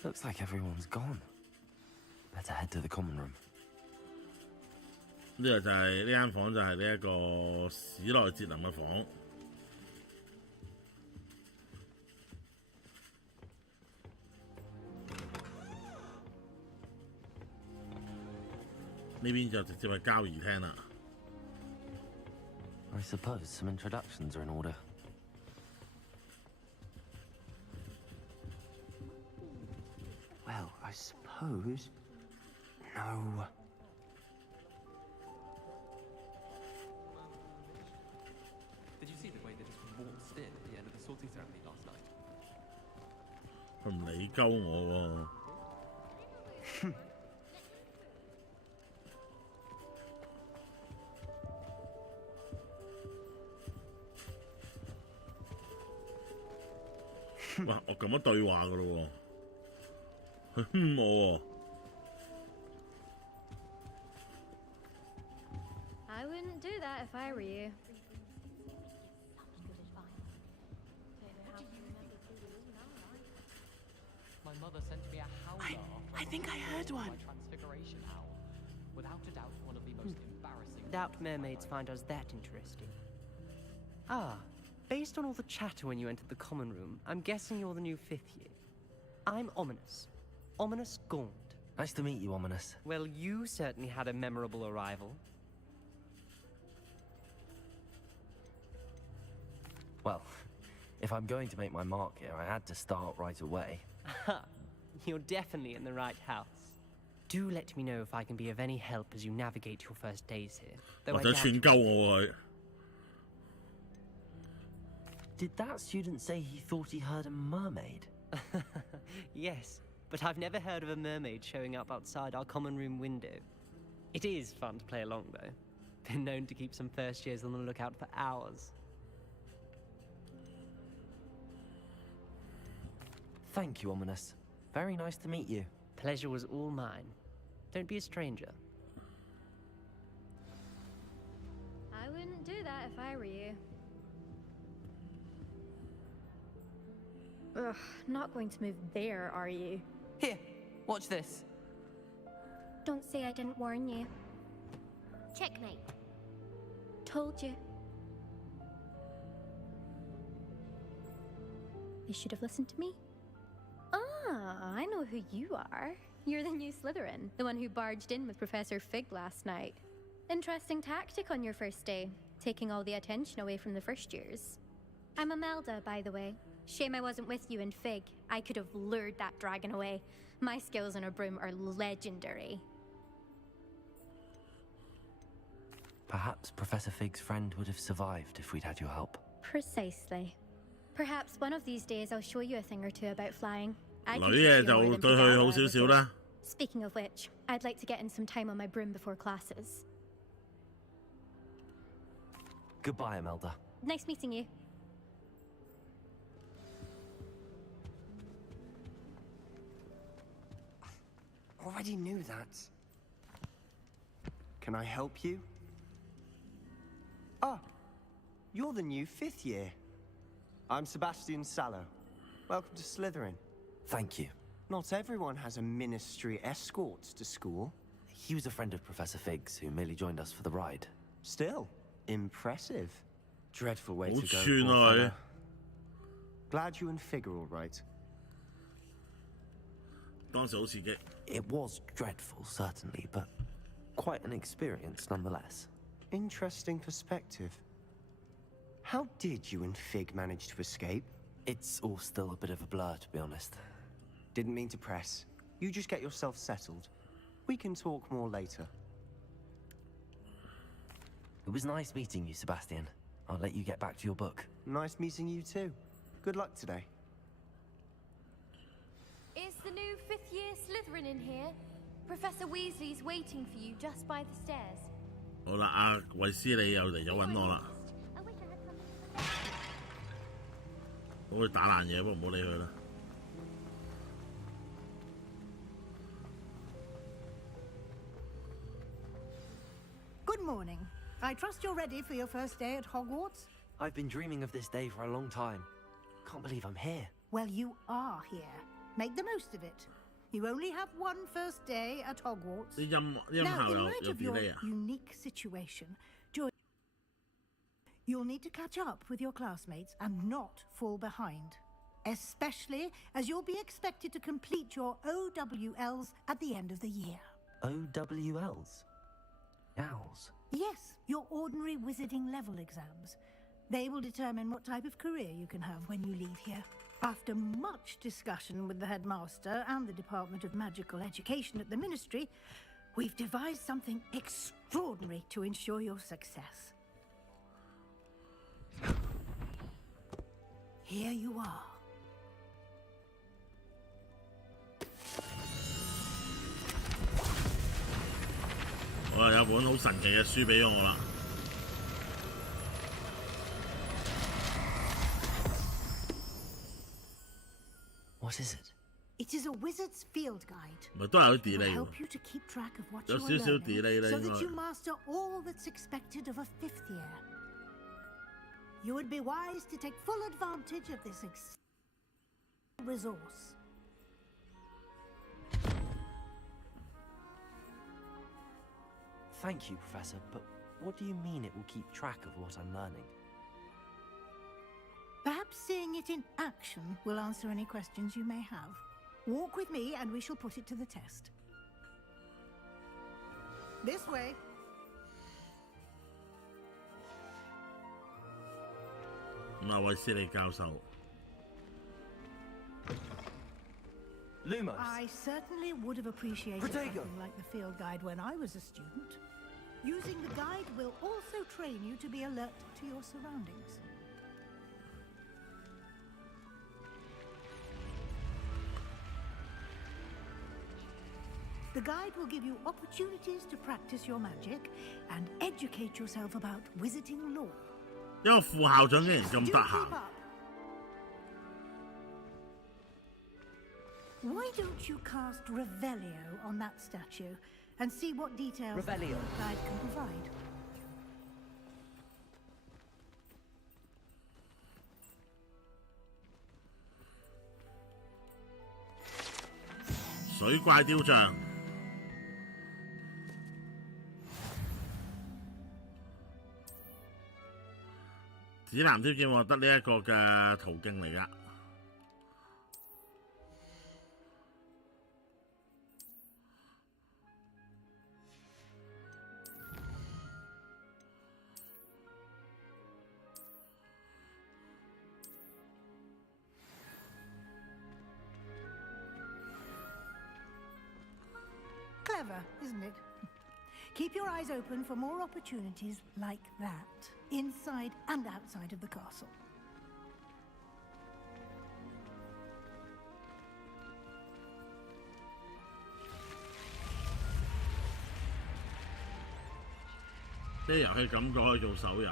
Looks like everyone's gone. Better head to the common room. 呢個就係呢間房，就係呢一個史內哲林嘅房。呢邊就直接係交誼廳啦。I suppose some introductions are in order. Well, I suppose... No. Did you see the way they just waltzed in at the end of the sorting ceremony last night? 佢唔理鳩我喎。哇！我咁樣對話噶咯喎，佢哼我喎。I wouldn't do that if I were you. My mother sent me a howler. I think I heard one. My transfiguration owl. Without a doubt, one of the most embarrassing. Doubt mermaids find us that interesting. Ah, based on all the chatter when you entered the common room, I'm guessing you're the new 5th year. I'm Ominous. Ominous Gaunt. Nice to meet you, Ominous. Well, you certainly had a memorable arrival. Well, if I'm going to make my mark here, I had to start right away. You're definitely in the right house. Do let me know if I can be of any help as you navigate your first days here. Though I doubt... Did that student say he thought he heard a mermaid? Yes, but I've never heard of a mermaid showing up outside our common room window. It is fun to play along, though. Been known to keep some first years on the lookout for hours. Thank you, Ominous. Very nice to meet you. Pleasure was all mine. Don't be a stranger. I wouldn't do that if I were you. Ugh, not going to move there, are you? Here, watch this. Don't say I didn't warn you. Checkmate. Told you. They should have listened to me. Ah, I know who you are. You're the new Slytherin, the one who barged in with Professor Fig last night. Interesting tactic on your first day, taking all the attention away from the first years. I'm Imelda, by the way. Shame I wasn't with you in Fig. I could have lured that dragon away. My skills on a broom are legendary. Perhaps Professor Fig's friend would have survived if we'd had your help. Precisely. Perhaps one of these days I'll show you a thing or two about flying. Speaking of which, I'd like to get in some time on my broom before classes. Goodbye, Imelda. Nice meeting you. Already knew that. Can I help you? Ah, you're the new 5th year. I'm Sebastian Sallow. Welcome to Slytherin. Thank you. Not everyone has a ministry escort to school. He was a friend of Professor Fig's who merely joined us for the ride. Still, impressive. Dreadful way to go, poor poor fellow. fella. Glad you and Fig are all right. It was dreadful, certainly, but quite an experience nonetheless. Interesting perspective. How did you and Fig manage to escape? It's all still a bit of a blur, to be honest. Didn't mean to press. You just get yourself settled. We can talk more later. It was nice meeting you, Sebastian. I'll let you get back to your book. Nice meeting you too. Good luck today. Is the new 5th year Slytherin in here? Professor Weasley's waiting for you just by the stairs. 好啦，阿衛斯理又嚟咗揾我啦。我會打爛嘢，不過唔好理佢啦。Good morning. I trust you're ready for your first day at Hogwarts? I've been dreaming of this day for a long time. Can't believe I'm here. Well, you are here. Make the most of it. You only have one first day at Hogwarts. 啲音 Now, 效 in 有 light 有 of your delay 啊！ unique situation, you'll need to catch up with your classmates and not fall behind. Especially as you'll be expected to complete your OWLs at the end of the year. OWLs? Owls? Yes, your ordinary wizarding level exams. They will determine what type of career you can have when you leave here. After much discussion with the headmaster and the Department of Magical Education at the Ministry, we've devised something extraordinary to ensure your success. Here you are. 我有本好神奇嘅書俾咗我啦。What is it? It is a wizard's field guide. 咪都係有 It will delay 喎 help you to keep track of what 有 you are 少少 learning, delay 啦 so 應 that 該 you master all that's expected of a 5th year. You would be wise to take full advantage of this resource. Thank you, Professor, but what do you mean it will keep track of what I'm learning? Perhaps seeing it in action will answer any questions you may have. Walk with me and we shall put it to the test. This way. Lumos. I certainly would have appreciated Protego. something like the field guide when I was a student. Using the guide will also train you to be alert to your surroundings. The guide will give you opportunities to practice your magic and educate yourself about wizarding lore. 一個副校長竟然咁得閒。 Why don't you cast Revelio on that statue and see what details the Revelio. field guide can provide?《水怪雕像》指南挑戰獲得呢一個嘅途徑嚟㗎。 Clever, isn't it? Keep your eyes open for more opportunities like that, inside and outside of the castle.啲遊戲感覺可以做手遊。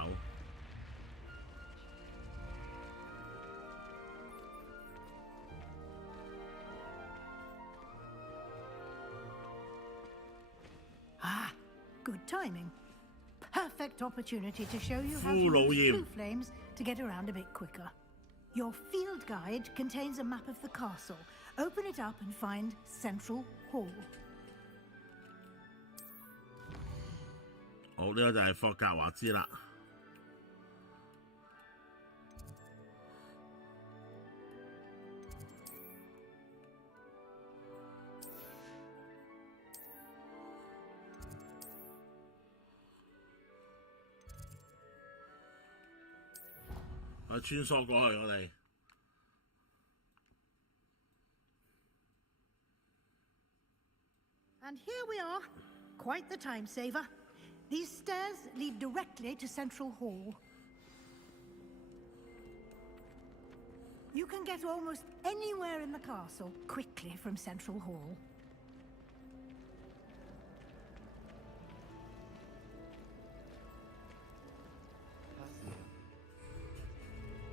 Ah, good timing. Perfect opportunity to show you how to Full use OEM. blue flames to get around a bit quicker. Your field guide contains a map of the castle. Open it up and find Central Hall. 好，呢、個就係霍格華茲啦。穿梭過去我哋。 And here we are. Quite the time saver. These stairs lead directly to Central Hall. You can get almost anywhere in the castle quickly from Central Hall.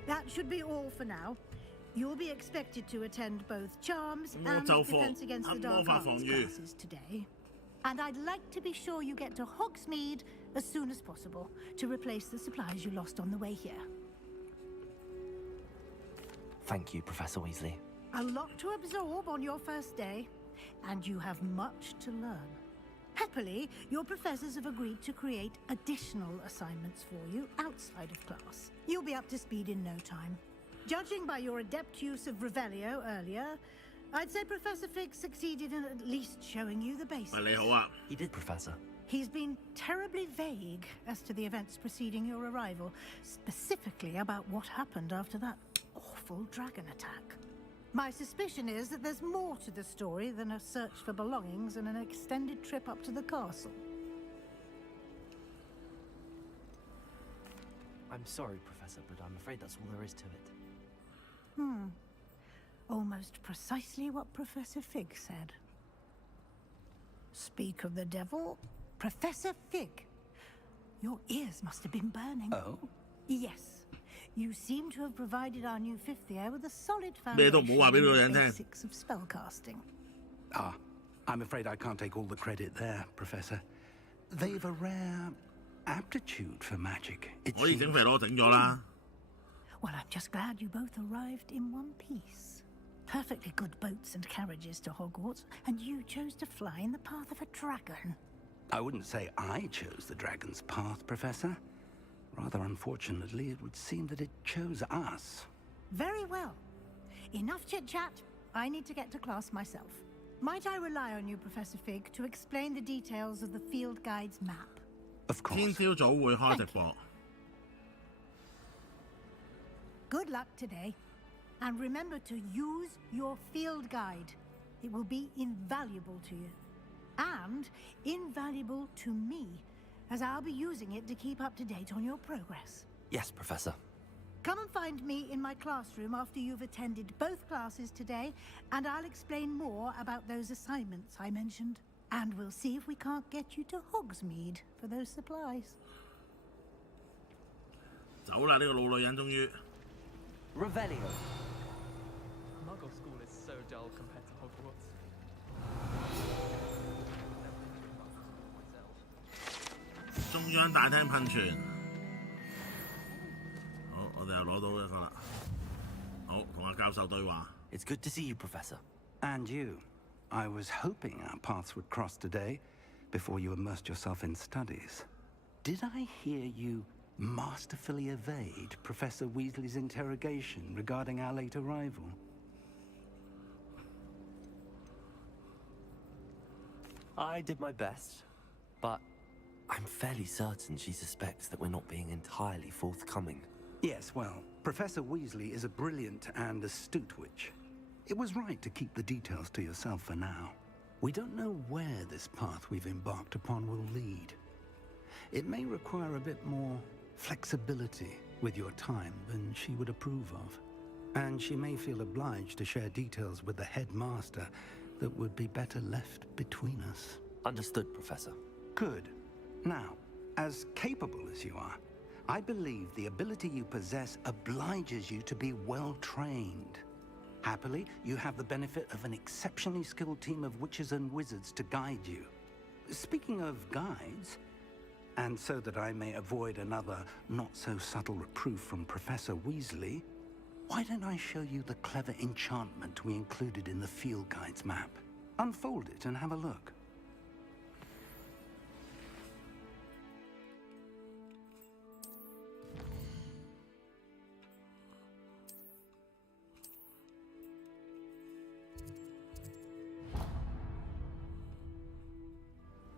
That should be all for now. You'll be expected to attend both Charms and Defense Against the Dark Arts classes today. And I'd like to be sure you get to Hogsmeade as soon as possible to replace the supplies you lost on the way here. Thank you, Professor Weasley. A lot to absorb on your first day, and you have much to learn. Happily, your professors have agreed to create additional assignments for you outside of class. You'll be up to speed in no time. Judging by your adept use of Revelio earlier, I'd say Professor Fig succeeded in at least showing you the basics. He did, Professor. He's been terribly vague as to the events preceding your arrival, specifically about what happened after that awful dragon attack. My suspicion is that there's more to the story than a search for belongings and an extended trip up to the castle. I'm sorry, Professor, but I'm afraid that's all there is to it. Almost precisely what Professor Fig said. Speak of the devil, Professor Fig. Your ears must have been burning. Oh? Yes. You seem to have provided our new fifth year with a solid 咩都唔好話俾呢個人 foundation 聽。in the basics of spellcasting. Ah, I'm afraid I can't take all the credit there, Professor. They've a rare aptitude for magic. 可以整肥佬整咗啦。 Well, I'm just glad you both arrived in one piece. Perfectly good boats and carriages to Hogwarts, and you chose to fly in the path of a dragon. I wouldn't say I chose the dragon's path, Professor. Rather unfortunately, it would seem that it chose us. Very well. Enough chit-chat. I need to get to class myself. Might I rely on you, Professor Fig, to explain the details of the field guide's map? Of course. 天朝早會開直播。 Good luck today. And remember to use your field guide. It will be invaluable to you. And invaluable to me, as I'll be using it to keep up to date on your progress. Yes, Professor. Come and find me in my classroom after you've attended both classes today, and I'll explain more about those assignments I mentioned. And we'll see if we can't get you to Hogsmeade for those supplies. 走啦！呢個老女人終於。 Revelio. Muggle school is so dull compared to Hogwarts. 中央大廳噴泉。好，我哋又攞到一個啦。好，同阿教授對話。 It's good to see you, Professor. And you. I was hoping our paths would cross today, before you immersed yourself in studies. Did I hear you masterfully evade Professor Weasley's interrogation regarding our late arrival? I did my best, but I'm fairly certain she suspects that we're not being entirely forthcoming. Yes, well, Professor Weasley is a brilliant and astute witch. It was right to keep the details to yourself for now. We don't know where this path we've embarked upon will lead. It may require a bit more flexibility with your time than she would approve of. And she may feel obliged to share details with the headmaster that would be better left between us. Understood, Professor. Good. Now, as capable as you are, I believe the ability you possess obliges you to be well trained. Happily, you have the benefit of an exceptionally skilled team of witches and wizards to guide you. Speaking of guides, and so that I may avoid another not-so-subtle reproof from Professor Weasley, why don't I show you the clever enchantment we included in the field guide's map? Unfold it and have a look.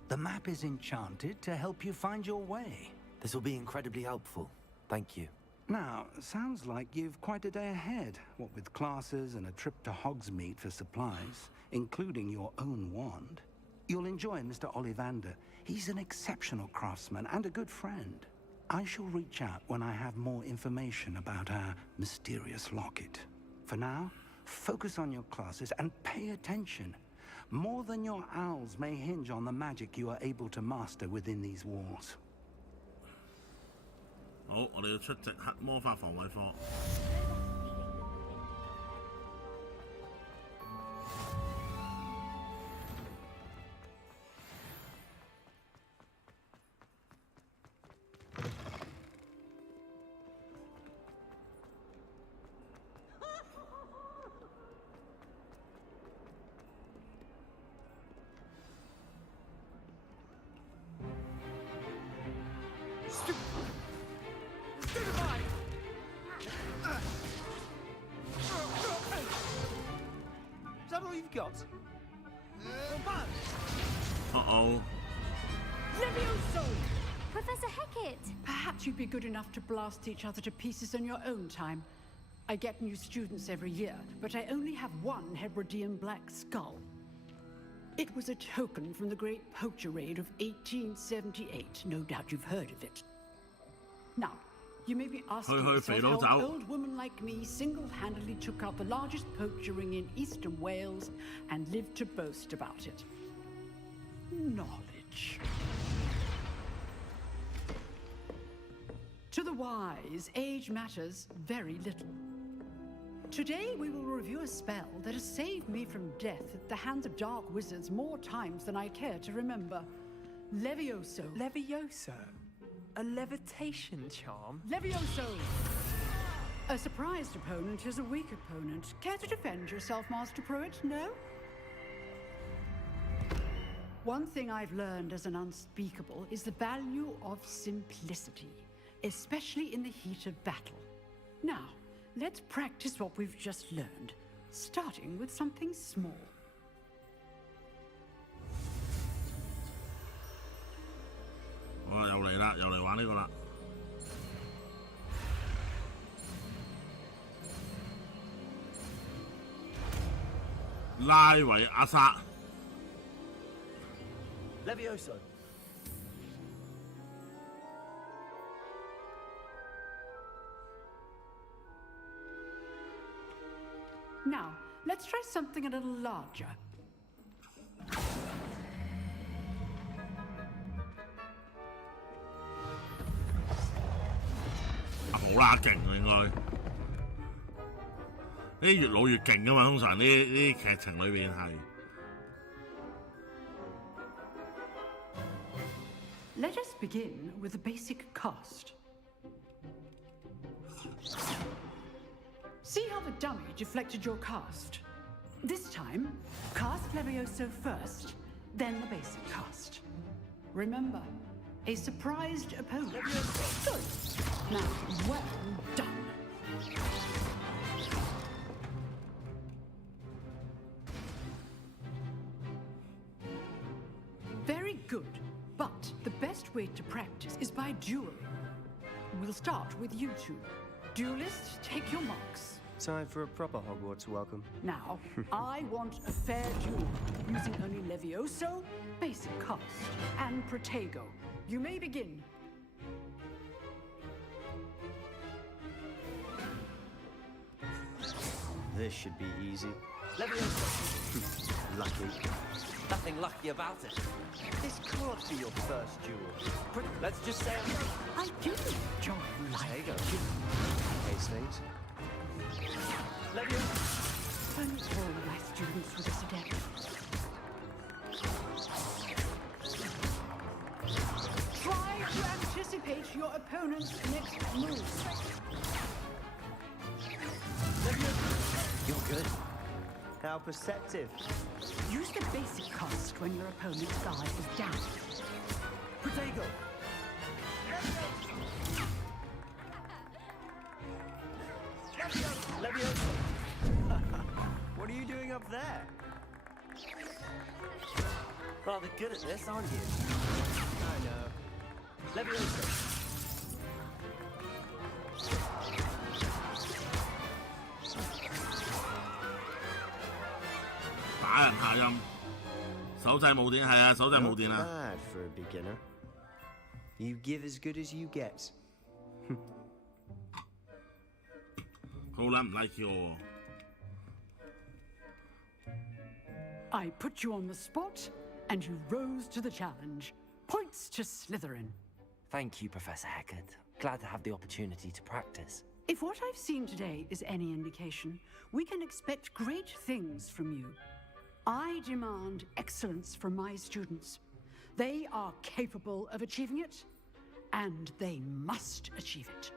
The map is enchanted to help you find your way. This will be incredibly helpful. Thank you. Now, sounds like you've quite a day ahead, what with classes and a trip to Hogsmeade for supplies, including your own wand. You'll enjoy Mr. Ollivander. He's an exceptional craftsman and a good friend. I shall reach out when I have more information about our mysterious locket. For now, focus on your classes and pay attention. More than your owls may hinge on the magic you are able to master within these walls. 好，我哋要出席黑魔法防衞課。got? Uh-oh. Levioso! Professor Hecat! Perhaps you'd be good enough to blast each other to pieces in your own time. I get new students every year, but I only have one Hebridean black skull. It was a token from the Great Poacher Raid of 1878. No doubt you've heard of it. Now, you may be asking yourself how an old woman like me single-handedly took out the largest poacher ring in eastern Wales and lived to boast about it. Knowledge. To the wise, age matters very little. Today we will review a spell that has saved me from death at the hands of dark wizards more times than I care to remember. Levioso. Levioso? A levitation charm? Levioso! A surprised opponent is a weak opponent. Care to defend yourself, Master Pruitt? No? One thing I've learned as an unspeakable is the value of simplicity, especially in the heat of battle. Now, let's practice what we've just learned, starting with something small. Oh, 又嚟啦，又嚟玩呢個啦。拉維阿薩。Levioso. Now, let's try something a little larger.好啦，勁啊應該。呢啲越老越勁噶嘛，通常呢啲劇情裏邊係。Let us begin with the basic cast. See how the dummy deflected your cast? This time, cast Levioso first, then the basic cast. Remember, a surprised opponent. Good. Now, well done. Very good. But the best way to practice is by dueling. We'll start with you two. Duelists, take your marks. Time for a proper Hogwarts welcome. Now, I want a fair duel, using only Levioso, basic cast, and Protego. You may begin. This should be easy. Levioso. Lucky. Nothing lucky about it. This can't be your first duel. Let's just say I do enjoy life. Case things. Levioso. Don't all my students with this adept. Try to anticipate your opponent's next move. You're good. How perceptive. Use the basic cast when your opponent's guard is down. Protego. Levioso. What are you doing up there? Rather good at this, aren't you? I know. Levioso. Bad for a beginner. You give as good as you get. 好啦，唔 like 我。I put you on the spot, and you rose to the challenge. Points to Slytherin. Thank you, Professor Hecat. Glad to have the opportunity to practice. If what I've seen today is any indication, we can expect great things from you. I demand excellence from my students. They are capable of achieving it, and they must achieve it.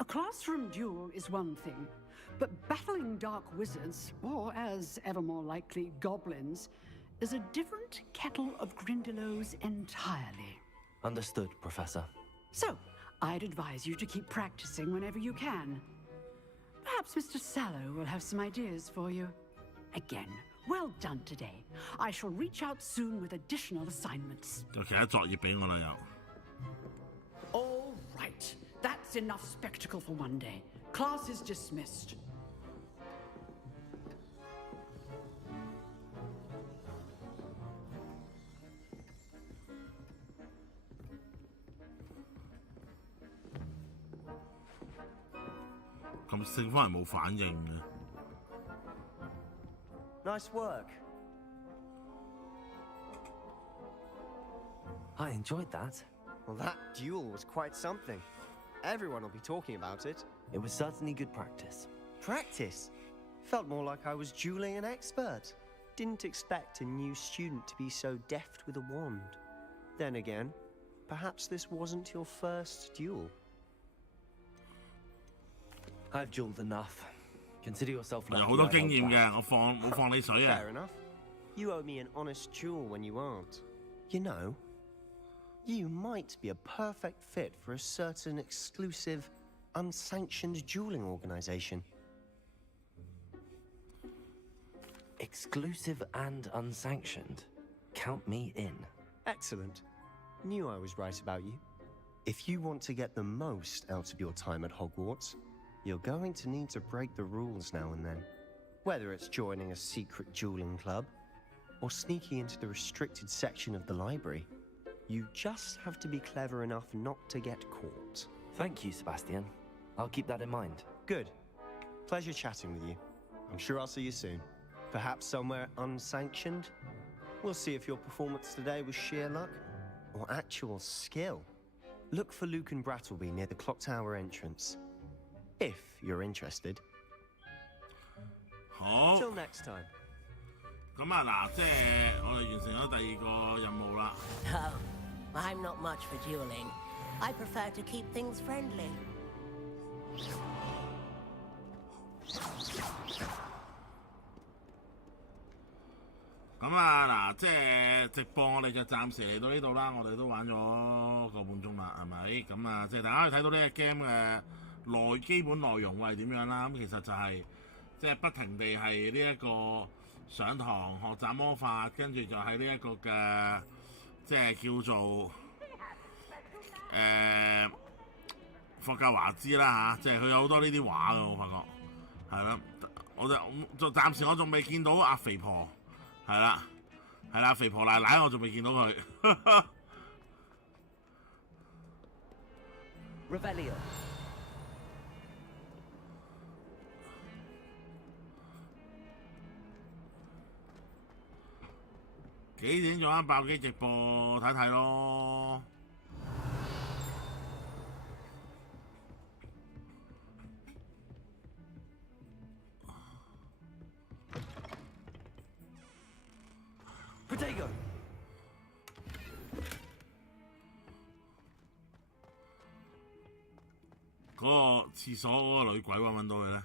A classroom duel is one thing, but battling dark wizards, or as ever more likely, goblins, is a different kettle of Grindylows entirely. Understood, Professor. So, I'd advise you to keep practicing whenever you can. Perhaps Mr. Sallow will have some ideas for you. Again, Well done today. I shall reach out soon with additional assignments. 有其他作業俾我啦又。All right. That's enough spectacle for one day. Class is dismissed.咁剩翻係冇反應嘅。Nice work. I enjoyed that. Well, that duel was quite something. Everyone will be talking about it. It was certainly good practice. Practice? Felt more like I was dueling an expert. Didn't expect a new student to be so deft with a wand. Then again, perhaps this wasn't your first duel. I've dueled enough. Consider yourself lucky. 有好多經驗嘅，冇放你水啊。 Fair enough. You owe me an honest duel when you aren't. You know, you might be a perfect fit for a certain exclusive, unsanctioned dueling organization. Exclusive and unsanctioned. Count me in. Excellent. Knew I was right about you. If you want to get the most out of your time at Hogwarts, you're going to need to break the rules now and then. Whether it's joining a secret dueling club, or sneaking into the restricted section of the library, you just have to be clever enough not to get caught. Thank you, Sebastian. I'll keep that in mind. Good. Pleasure chatting with you. I'm sure I'll see you soon. Perhaps somewhere unsanctioned? We'll see if your performance today was sheer luck, or actual skill. Look for Luke and Brattleby near the Clock Tower entrance. If you're interested. 好。 Till next time. 咁啊嗱，即係我哋完成咗第二個任務啦。Oh, I'm not much for dueling. I prefer to keep things friendly. 咁啊嗱，即係直播我哋就暫時嚟到呢度啦。我哋都玩咗個半鐘啦，係咪？咁啊，即係大家可以睇到呢個 game 嘅基本內容會係點樣啦。咁其實就係即係不停地係呢一個上堂學習魔法，跟住就喺呢一個嘅即係叫做霍格華茲啦嚇，即係佢有好多呢啲畫嘅，我發覺係啦。我就暫時我仲未見到阿肥婆。 係啦，肥婆奶奶我仲未見到佢。Revelio。幾點做翻爆機直播睇睇咯？ Potato。嗰個廁所嗰個女鬼揾到佢咧？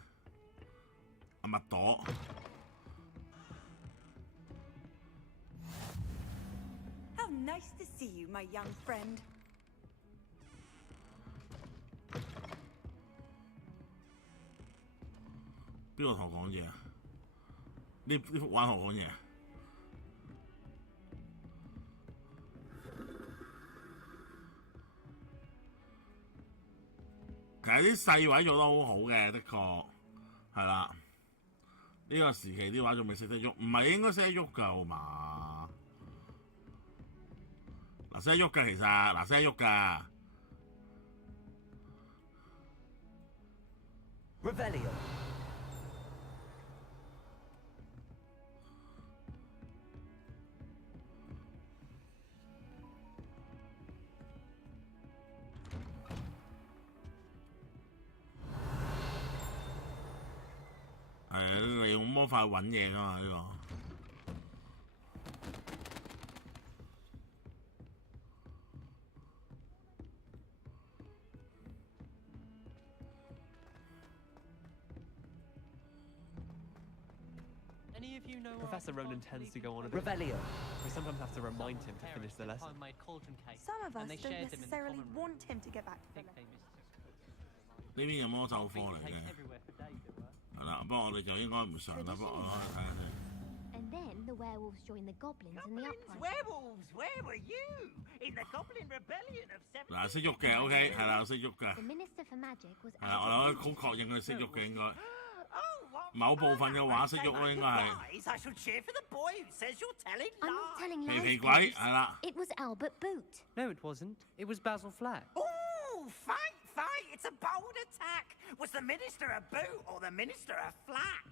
阿麥朵。How nice to see you, my young friend. 邊個同我講嘢啊？呢幅畫同我講嘢啊？ 其實啲細位做得好好嘅，的確係啦。呢個時期啲畫仲未識得喐，唔係應該識得喐㗎，好嘛？嗱，識得喐㗎，其實嗱，識得喐㗎。Revelio。利用魔法揾嘢㗎嘛呢個。Professor Ronan tends to go on a bit. Revelio. We sometimes have to remind him to finish the lesson. Some of us don't necessarily want him to get back to the lesson. 呢邊有魔咒課嚟嘅，係啦，不過我哋就應該唔上啦，不過我可以睇下先。then the werewolves joined the goblins in the uprising. Werewolves, where were you? In the Goblin Rebellion of 嗱，識喐嘅 ，OK， 係啦，識喐嘅。 The Minister for Magic was 係啦，我好確認佢識喐嘅應該。某部分嘅話識喐咯，應該係。 I shall cheer for the boy who says you're telling I'm not telling lies. 皮皮鬼係啦。 It was Albert Boot. No, it wasn't. It was Basil Flack. Oh, fight! It's a bold attack. Was the Minister a boot or the Minister a flack?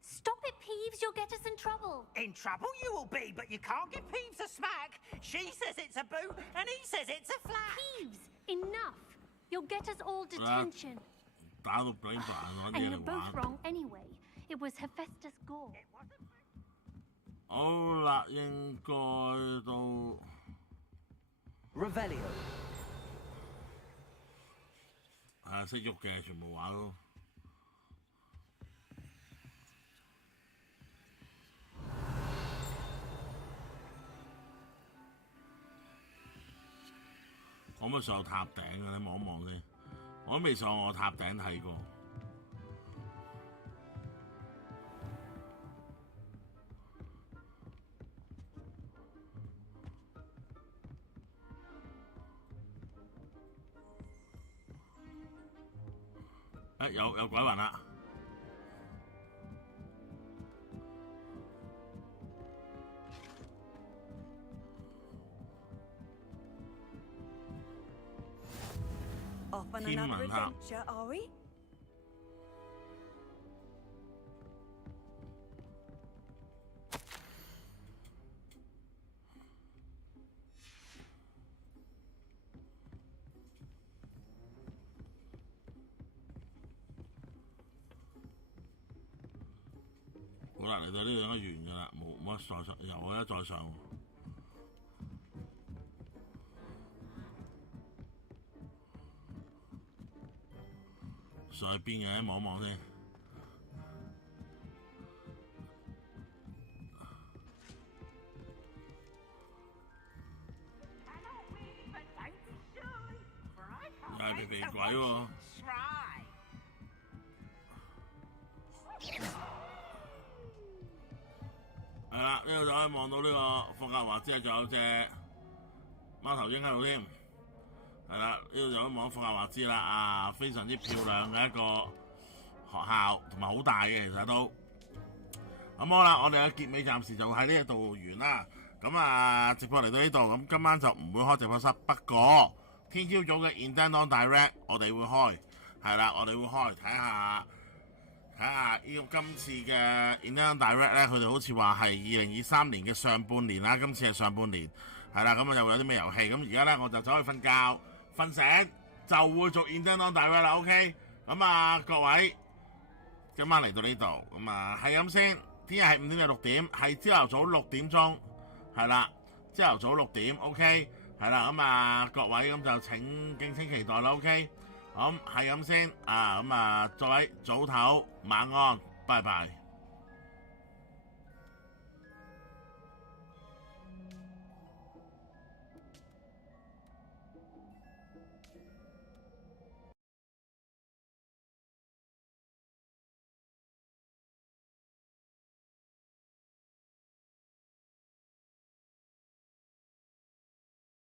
Stop it, Peeves. You'll get us in trouble. In trouble you will be, but you can't give Peeves a smack. She says it's a boot, and he says it's a flack. Peeves, enough. You'll get us all detention. 打到鬼煩揾 And 嘢 you're 嚟 both 玩。 wrong anyway. It was Hephaestus Gore. 好啦，應該都 Revelio. 係識喐嘅，全部話都。我咪上塔頂嘅，你望一望先。我都未上我塔頂睇過。有鬼魂啦！ Off on 天 another 文塔。 adventure, are we? 好啦，嚟到呢度應該完㗎啦，冇乜再上，有咧再上。上去邊嘅？望一望先。又係皮皮鬼喎。係啦，呢度就可以望到呢個霍格華茲，仲有隻貓頭鷹喺度添。係啦，呢度就可以望霍格華茲啦，啊，非常之漂亮嘅一個學校，同埋好大嘅其實都。咁好啦，我哋嘅結尾暫時就喺呢度完啦。咁啊，直播嚟到呢度，咁今晚就唔會開直播室，不過天朝早嘅 Nintendo Direct 我哋會開，係啦，我哋會開睇下呢個今次嘅 Nintendo Direct 咧，佢哋好似話係2023年嘅上半年啦，今次係上半年，係啦，咁啊又會有啲咩遊戲？咁而家咧我就走去瞓覺，瞓醒就會做 Nintendo Direct 啦 ，OK？ 咁啊各位，今晚嚟到呢度，咁啊係咁先，聽日係5點到6點，係朝頭早6點鐘，係啦，朝頭早6點 ，OK？ 係啦，咁啊各位咁就敬請期待啦 ，OK？ 咁係咁先，啊咁啊各位早唞晚安，拜拜。